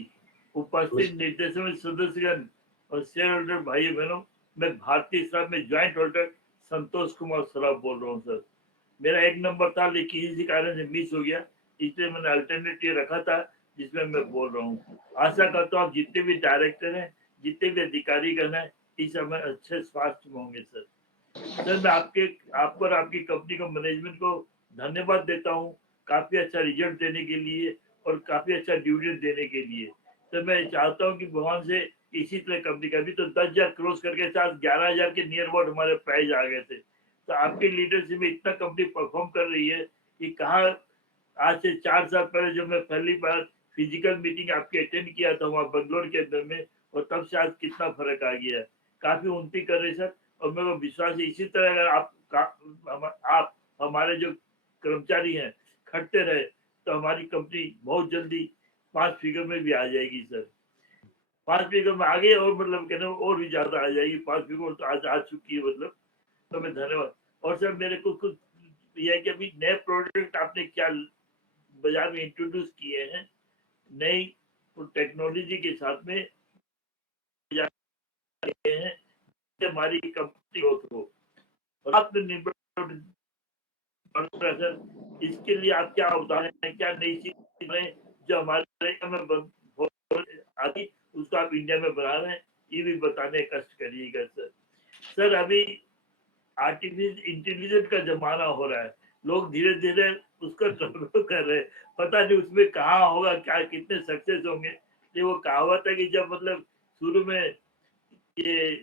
उपस्थित निर्देशक सदस्यगण और share holder भाई बहनों, मैं भारतीय शराब में ज्वाइंट होल्डर संतोष कुमार सराफ बोल रहा हूँ सर. मेरा 1 नंबर था लेकिन इसी कारण से मिस हो गया, इसलिए मैंने अल्टरनेटिव रखा था जिसमें मैं बोल रहा हूँ. आशा करता हूँ जितने भी डायरेक्टर हैं, जितने भी अधिकारीगण हैं, इस समय अच्छे स्वास्थ्य में होंगे सर. सर मैं आपको और आपकी कंपनी को मैनेजमेंट को धन्यवाद देता हूँ काफी अच्छा रिजल्ट देने के लिए और काफी अच्छा डिविडेंड देने के लिए. तो मैं चाहता हूँ कि भगवान से इसी तरह कंपनी का भी तो 10,000 क्रॉस करके साथ 11,000 के नियर अबाउट हमारे प्राइज आ गए थे. तो आपकी लीडरशिप में इतना कंपनी परफॉर्म कर रही है कि कहाँ आज से 4 साल पहले जब मैं पहली बार फिजिकल मीटिंग आपकी अटेंड किया था वहाँ बंगलोर के अंदर में, और तब से आज कितना फर्क आ गया है. काफी उन्नति कर रहे सर, और मेरे को विश्वास है इसी तरह अगर आप हमारे जो कर्मचारी हैं खटते रहे तो हमारी कंपनी बहुत जल्दी 5 फिगर में भी आ जाएगी सर. 5 फिगर में आगे और मतलब कहना और भी ज्यादा आ जाएगी. 5 फिगर तो आज आ चुकी है मतलब. तो मैं धन्यवाद. और सर मेरे को कुछ यह है कि अभी नए प्रोडक्ट आपने क्या बाजार में इंट्रोड्यूस किए हैं, नई टेक्नोलॉजी के साथ में हैं, हमारी कंपनी ग्रोथ हो और आत्मनिर्भर सर, इसके लिए आप क्या उदाहरण है, क्या नई चीजें जो हमारे में आती उसको आप इंडिया में बना रहे हैं, ये भी बताने कष्ट करिएगा सर. सर अभी आर्टिफिशियल इंटेलिजेंस का जमाना हो रहा है, लोग धीरे धीरे उसको डेवलप कर रहे हैं, पता नहीं उसमें कहाँ होगा, क्या कितने सक्सेस होंगे. ये वो कहावत है कि जब मतलब शुरू में ये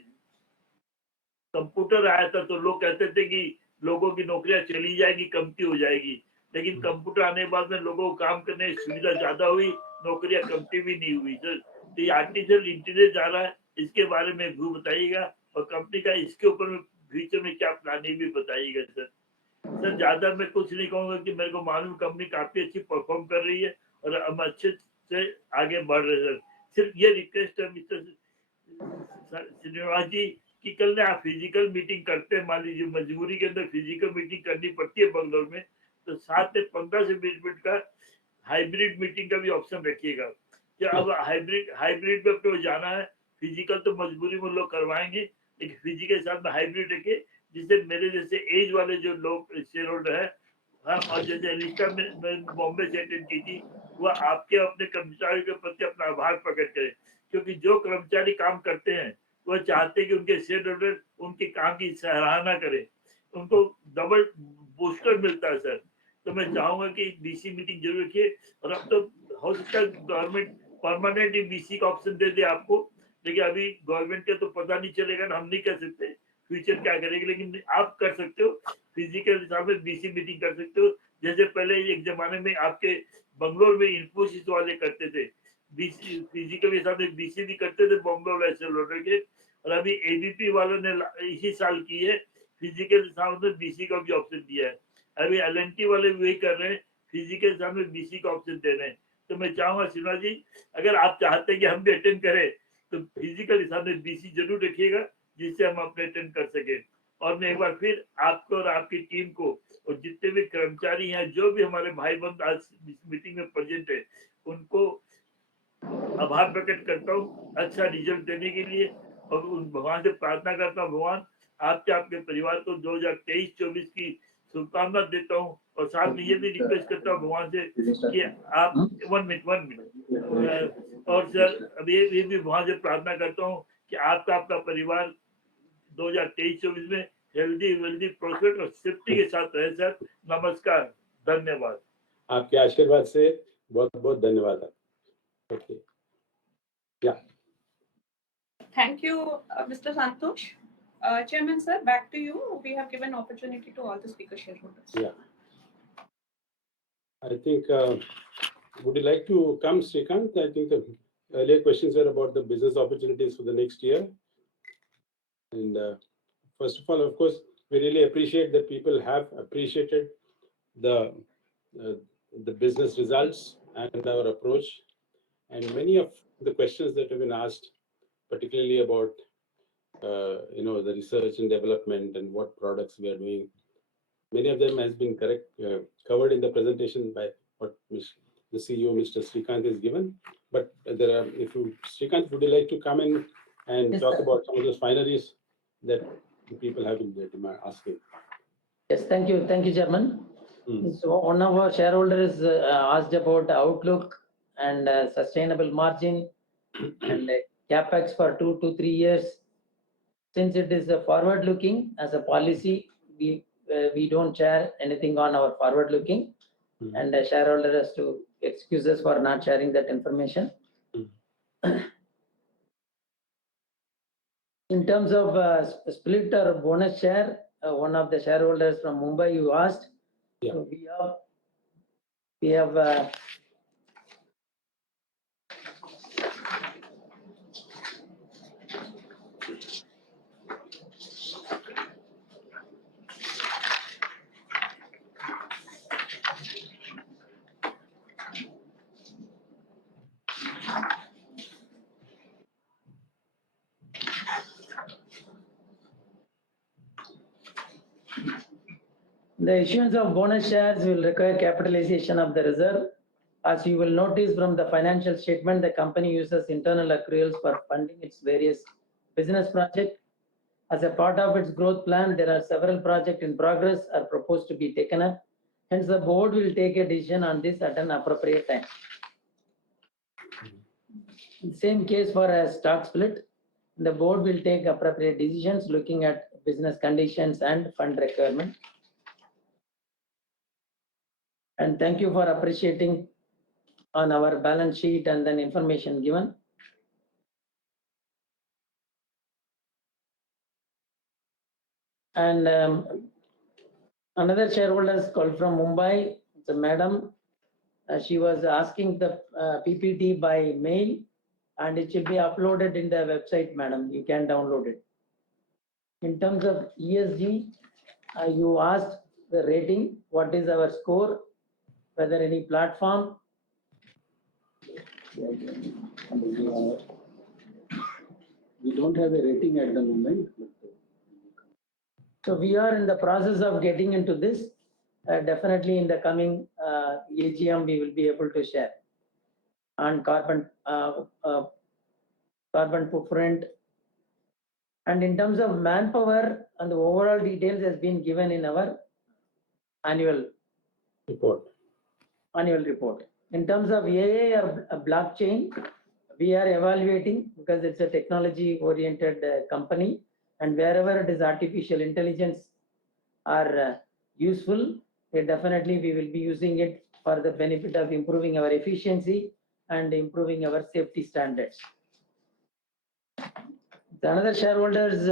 कंप्यूटर आया था तो लोग कहते थे कि लोगों की नौकरियां चली जाएगी, कमती हो जाएगी, लेकिन कंप्यूटर आने के बाद में लोगों को काम करने की सुविधा ज्यादा हुई, नौकरियां कमती भी नहीं हुई सर. तो ये आर्टिफिशियल इंटेलिजेंस आ रहा है, इसके बारे में भी बताइएगा और कंपनी का इसके ऊपर में फ्यूचर में क्या प्लानिंग भी बताइएगा सर. सर ज्यादा मैं कुछ नहीं कहूंगा कि मेरे को मालूम कंपनी काफी अच्छी परफॉर्म कर रही है और हम अच्छे से आगे बढ़ रहे सर. सिर्फ ये रिक्वेस्ट है मिस्टर श्रीनिवास जी कि कल ने आप फिजिकल मीटिंग करते हैं, मान लीजिए मजबूरी के अंदर फिजिकल मीटिंग करनी पड़ती है बंगलोर में, तो 7 से 15 से 20 मिनट का हाइब्रिड मीटिंग का भी ऑप्शन रखिएगा कि अब हाइब्रिड में अपने जाना है, फिजिकल तो मजबूरी में लोग करवाएंगे, लेकिन फिजिकल के साथ में हाइब्रिड रखिए, जिससे मेरे जैसे एज वाले जो लोग शेयर होल्डर है, हाँ, और जैसे अलिस्टा में बॉम्बे से अटेंड की थी, वह आपके अपने कर्मचारियों के प्रति अपना आभार प्रकट करें, क्योंकि जो कर्मचारी काम करते हैं वह चाहते हैं कि उनके शेयर होल्डर उनके काम की सराहना करें, उनको डबल बूस्टर मिलता है सर। तो मैं चाहूंगा कि बीसी मीटिंग जरूर रखिए, और अब तो हो सकता है गवर्नमेंट परमानेंट बीसी का ऑप्शन दे दे आपको, लेकिन अभी गवर्नमेंट के तो पता नहीं चलेगा ना, हम नहीं कर सकते फ्यूचर क्या करेंगे, लेकिन आप कर सकते हो फिजिकल हिसाब से बीसी मीटिंग कर सकते हो, जैसे पहले एक जमाने में आपके बंगलोर में इन्फोसिस वाले करते थे, बीसी फिजिकल के साथ बीसी भी करते थे बॉम्बे वाले सेल के, और अभी एबीपी वालों ने इसी साल की है फिजिकल के साथ में बीसी का भी ऑप्शन दिया है, अभी एलएनटी वाले भी वही कर रहे हैं, फिजिकल के साथ में बीसी का ऑप्शन दे रहे हैं। तो मैं चाहूंगा श्रीनिवास जी, अगर आप चाहते हैं कि हम भी अटेंड करें तो फिजिकल हिसाब से बीसी जरूर रखिएगा, जिससे हम अपने अटेंड कर सके। और मैं एक बार फिर आपको और आपकी टीम को और जितने भी कर्मचारी हैं, जो भी हमारे भाई बंद आज इस मीटिंग में प्रेजेंट है, उनको आभार प्रकट करता हूँ अच्छा रिजल्ट देने के लिए, और उन भगवान से प्रार्थना करता हूँ, भगवान आपके परिवार को 2023-24 की शुभकामना देता हूँ, और साथ में ये भी रिक्वेस्ट करता हूँ भगवान से कि आप 1 मिनट और सर अभी ये भी भगवान से प्रार्थना करता हूँ कि आपका परिवार 2023-24 में हेल्दी वेल्दी प्रोस्पेक्ट और सेफ्टी के साथ रहे सर। नमस्कार, धन्यवाद। आपके आशीर्वाद से बहुत बहुत धन्यवाद। ओके, या Thank you, Mr. Santosh. Chairman sir, back to you. We have given opportunity to all the speaker shareholders. Yeah. I think, would you like to come, Srikanth? I think the earlier questions were about the business opportunities for the next year. And first of all, of course, we really appreciate that people have appreciated the business results and our approach. And many of the questions that have been asked, particularly about the research and development and what products we are doing, many of them has been covered in the presentation by what the CEO, Mr. Srikanth, has given. But there are, Srikanth, would you like to come in and Yes, talk sir. about some of those fineries that the people have been asking? Yes, thank you, Chairman. So one of our shareholders asked about outlook and sustainable margin and capex for 2 to 3 years. Since it is forward looking as a policy, we don't share anything on our forward looking, and the shareholder has to excuse us for not sharing that information. In terms of split or bonus share, one of the shareholders from Mumbai you asked. Yeah. So we have the issuance of bonus shares will require capitalization of the reserve. As you will notice from the financial statement, the company uses internal accruals for funding its various business projects. As a part of its growth plan, there are several projects in progress or proposed to be taken up. Hence, the board will take a decision on this at an appropriate time. Same case for a stock split. The board will take appropriate decisions looking at business conditions and fund requirement. And thank you for appreciating on our balance sheet and then information given. And another shareholder's call from Mumbai, it's a madam. She was asking the PPT by mail, and it should be uploaded in the website, madam. You can download it. In terms of ESG, you asked the rating, what is our score, whether any platform. We don't have a rating at the moment. So we are in the process of getting into this. Definitely in the coming AGM, we will be able to share on carbon footprint. And in terms of manpower, and the overall details has been given in our annual report. In terms of AI or blockchain, we are evaluating because it's a technology-oriented company, and wherever it is artificial intelligence are useful, definitely we will be using it for the benefit of improving our efficiency and improving our safety standards. The another shareholders,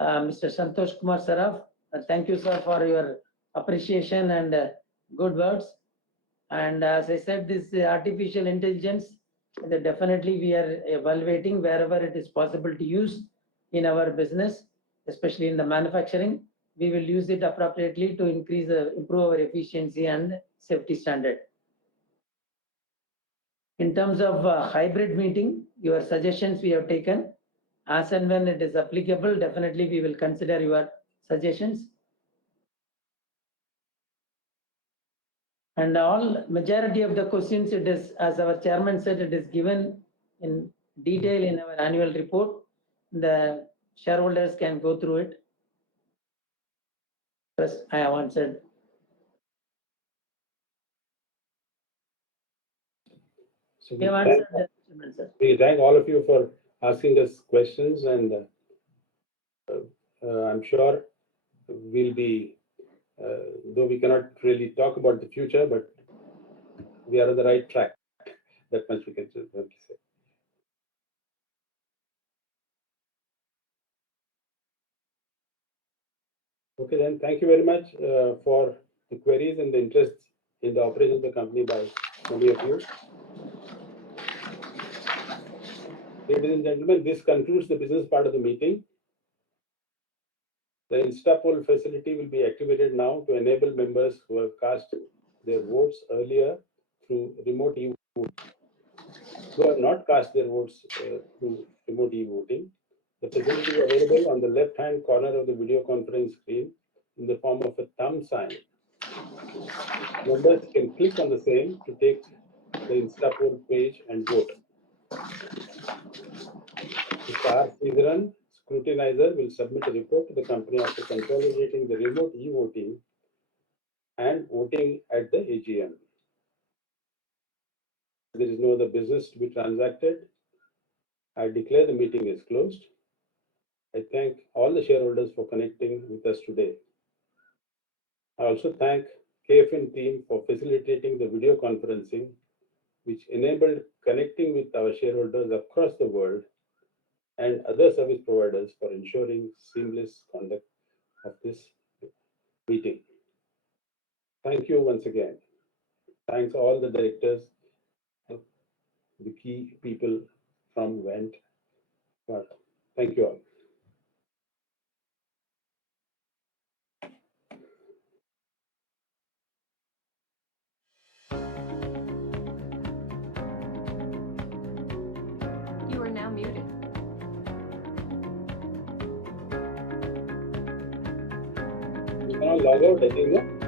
Mr. Santosh Kumar Saraf, thank you, sir, for your appreciation and good words. And as I said, this artificial intelligence, definitely we are evaluating wherever it is possible to use in our business, especially in the manufacturing. We will use it appropriately to improve our efficiency and safety standard. In terms of hybrid meeting, your suggestions we have taken. As and when it is applicable, definitely we will consider your suggestions. And all majority of the questions, it is, as our chairman said, it is given in detail in our annual report. The shareholders can go through it. First, I have answered. So We have answered the question, sir. we thank all of you for asking us questions, and I'm sure we'll be, though we cannot really talk about the future, but we are on the right track. That much we can say. Okay, then thank you very much for the queries and the interest in the operation of the company by many of you. Ladies and gentlemen, this concludes the business part of the meeting. The InstaPoll facility will be activated now to enable members who have cast their votes earlier through remote e-voting, who have not cast their votes through remote e-voting. The facility is available on the left-hand corner of the video conference screen in the form of a thumb sign. Members can click on the same to take the InstaPoll page and vote. Mr. R. Sridharan, scrutinizer, will submit a report to the company after consolidating the remote e-voting and voting at the AGM. There is no other business to be transacted. I declare the meeting is closed. I thank all the shareholders for connecting with us today. I also thank KFin team for facilitating the video conferencing, which enabled connecting with our shareholders across the world, and other service providers for ensuring seamless conduct of this meeting. Thank you once again. Thanks all the directors, the key people from Wendt. Thank you all. You are now muted. You can all log out, I think, no?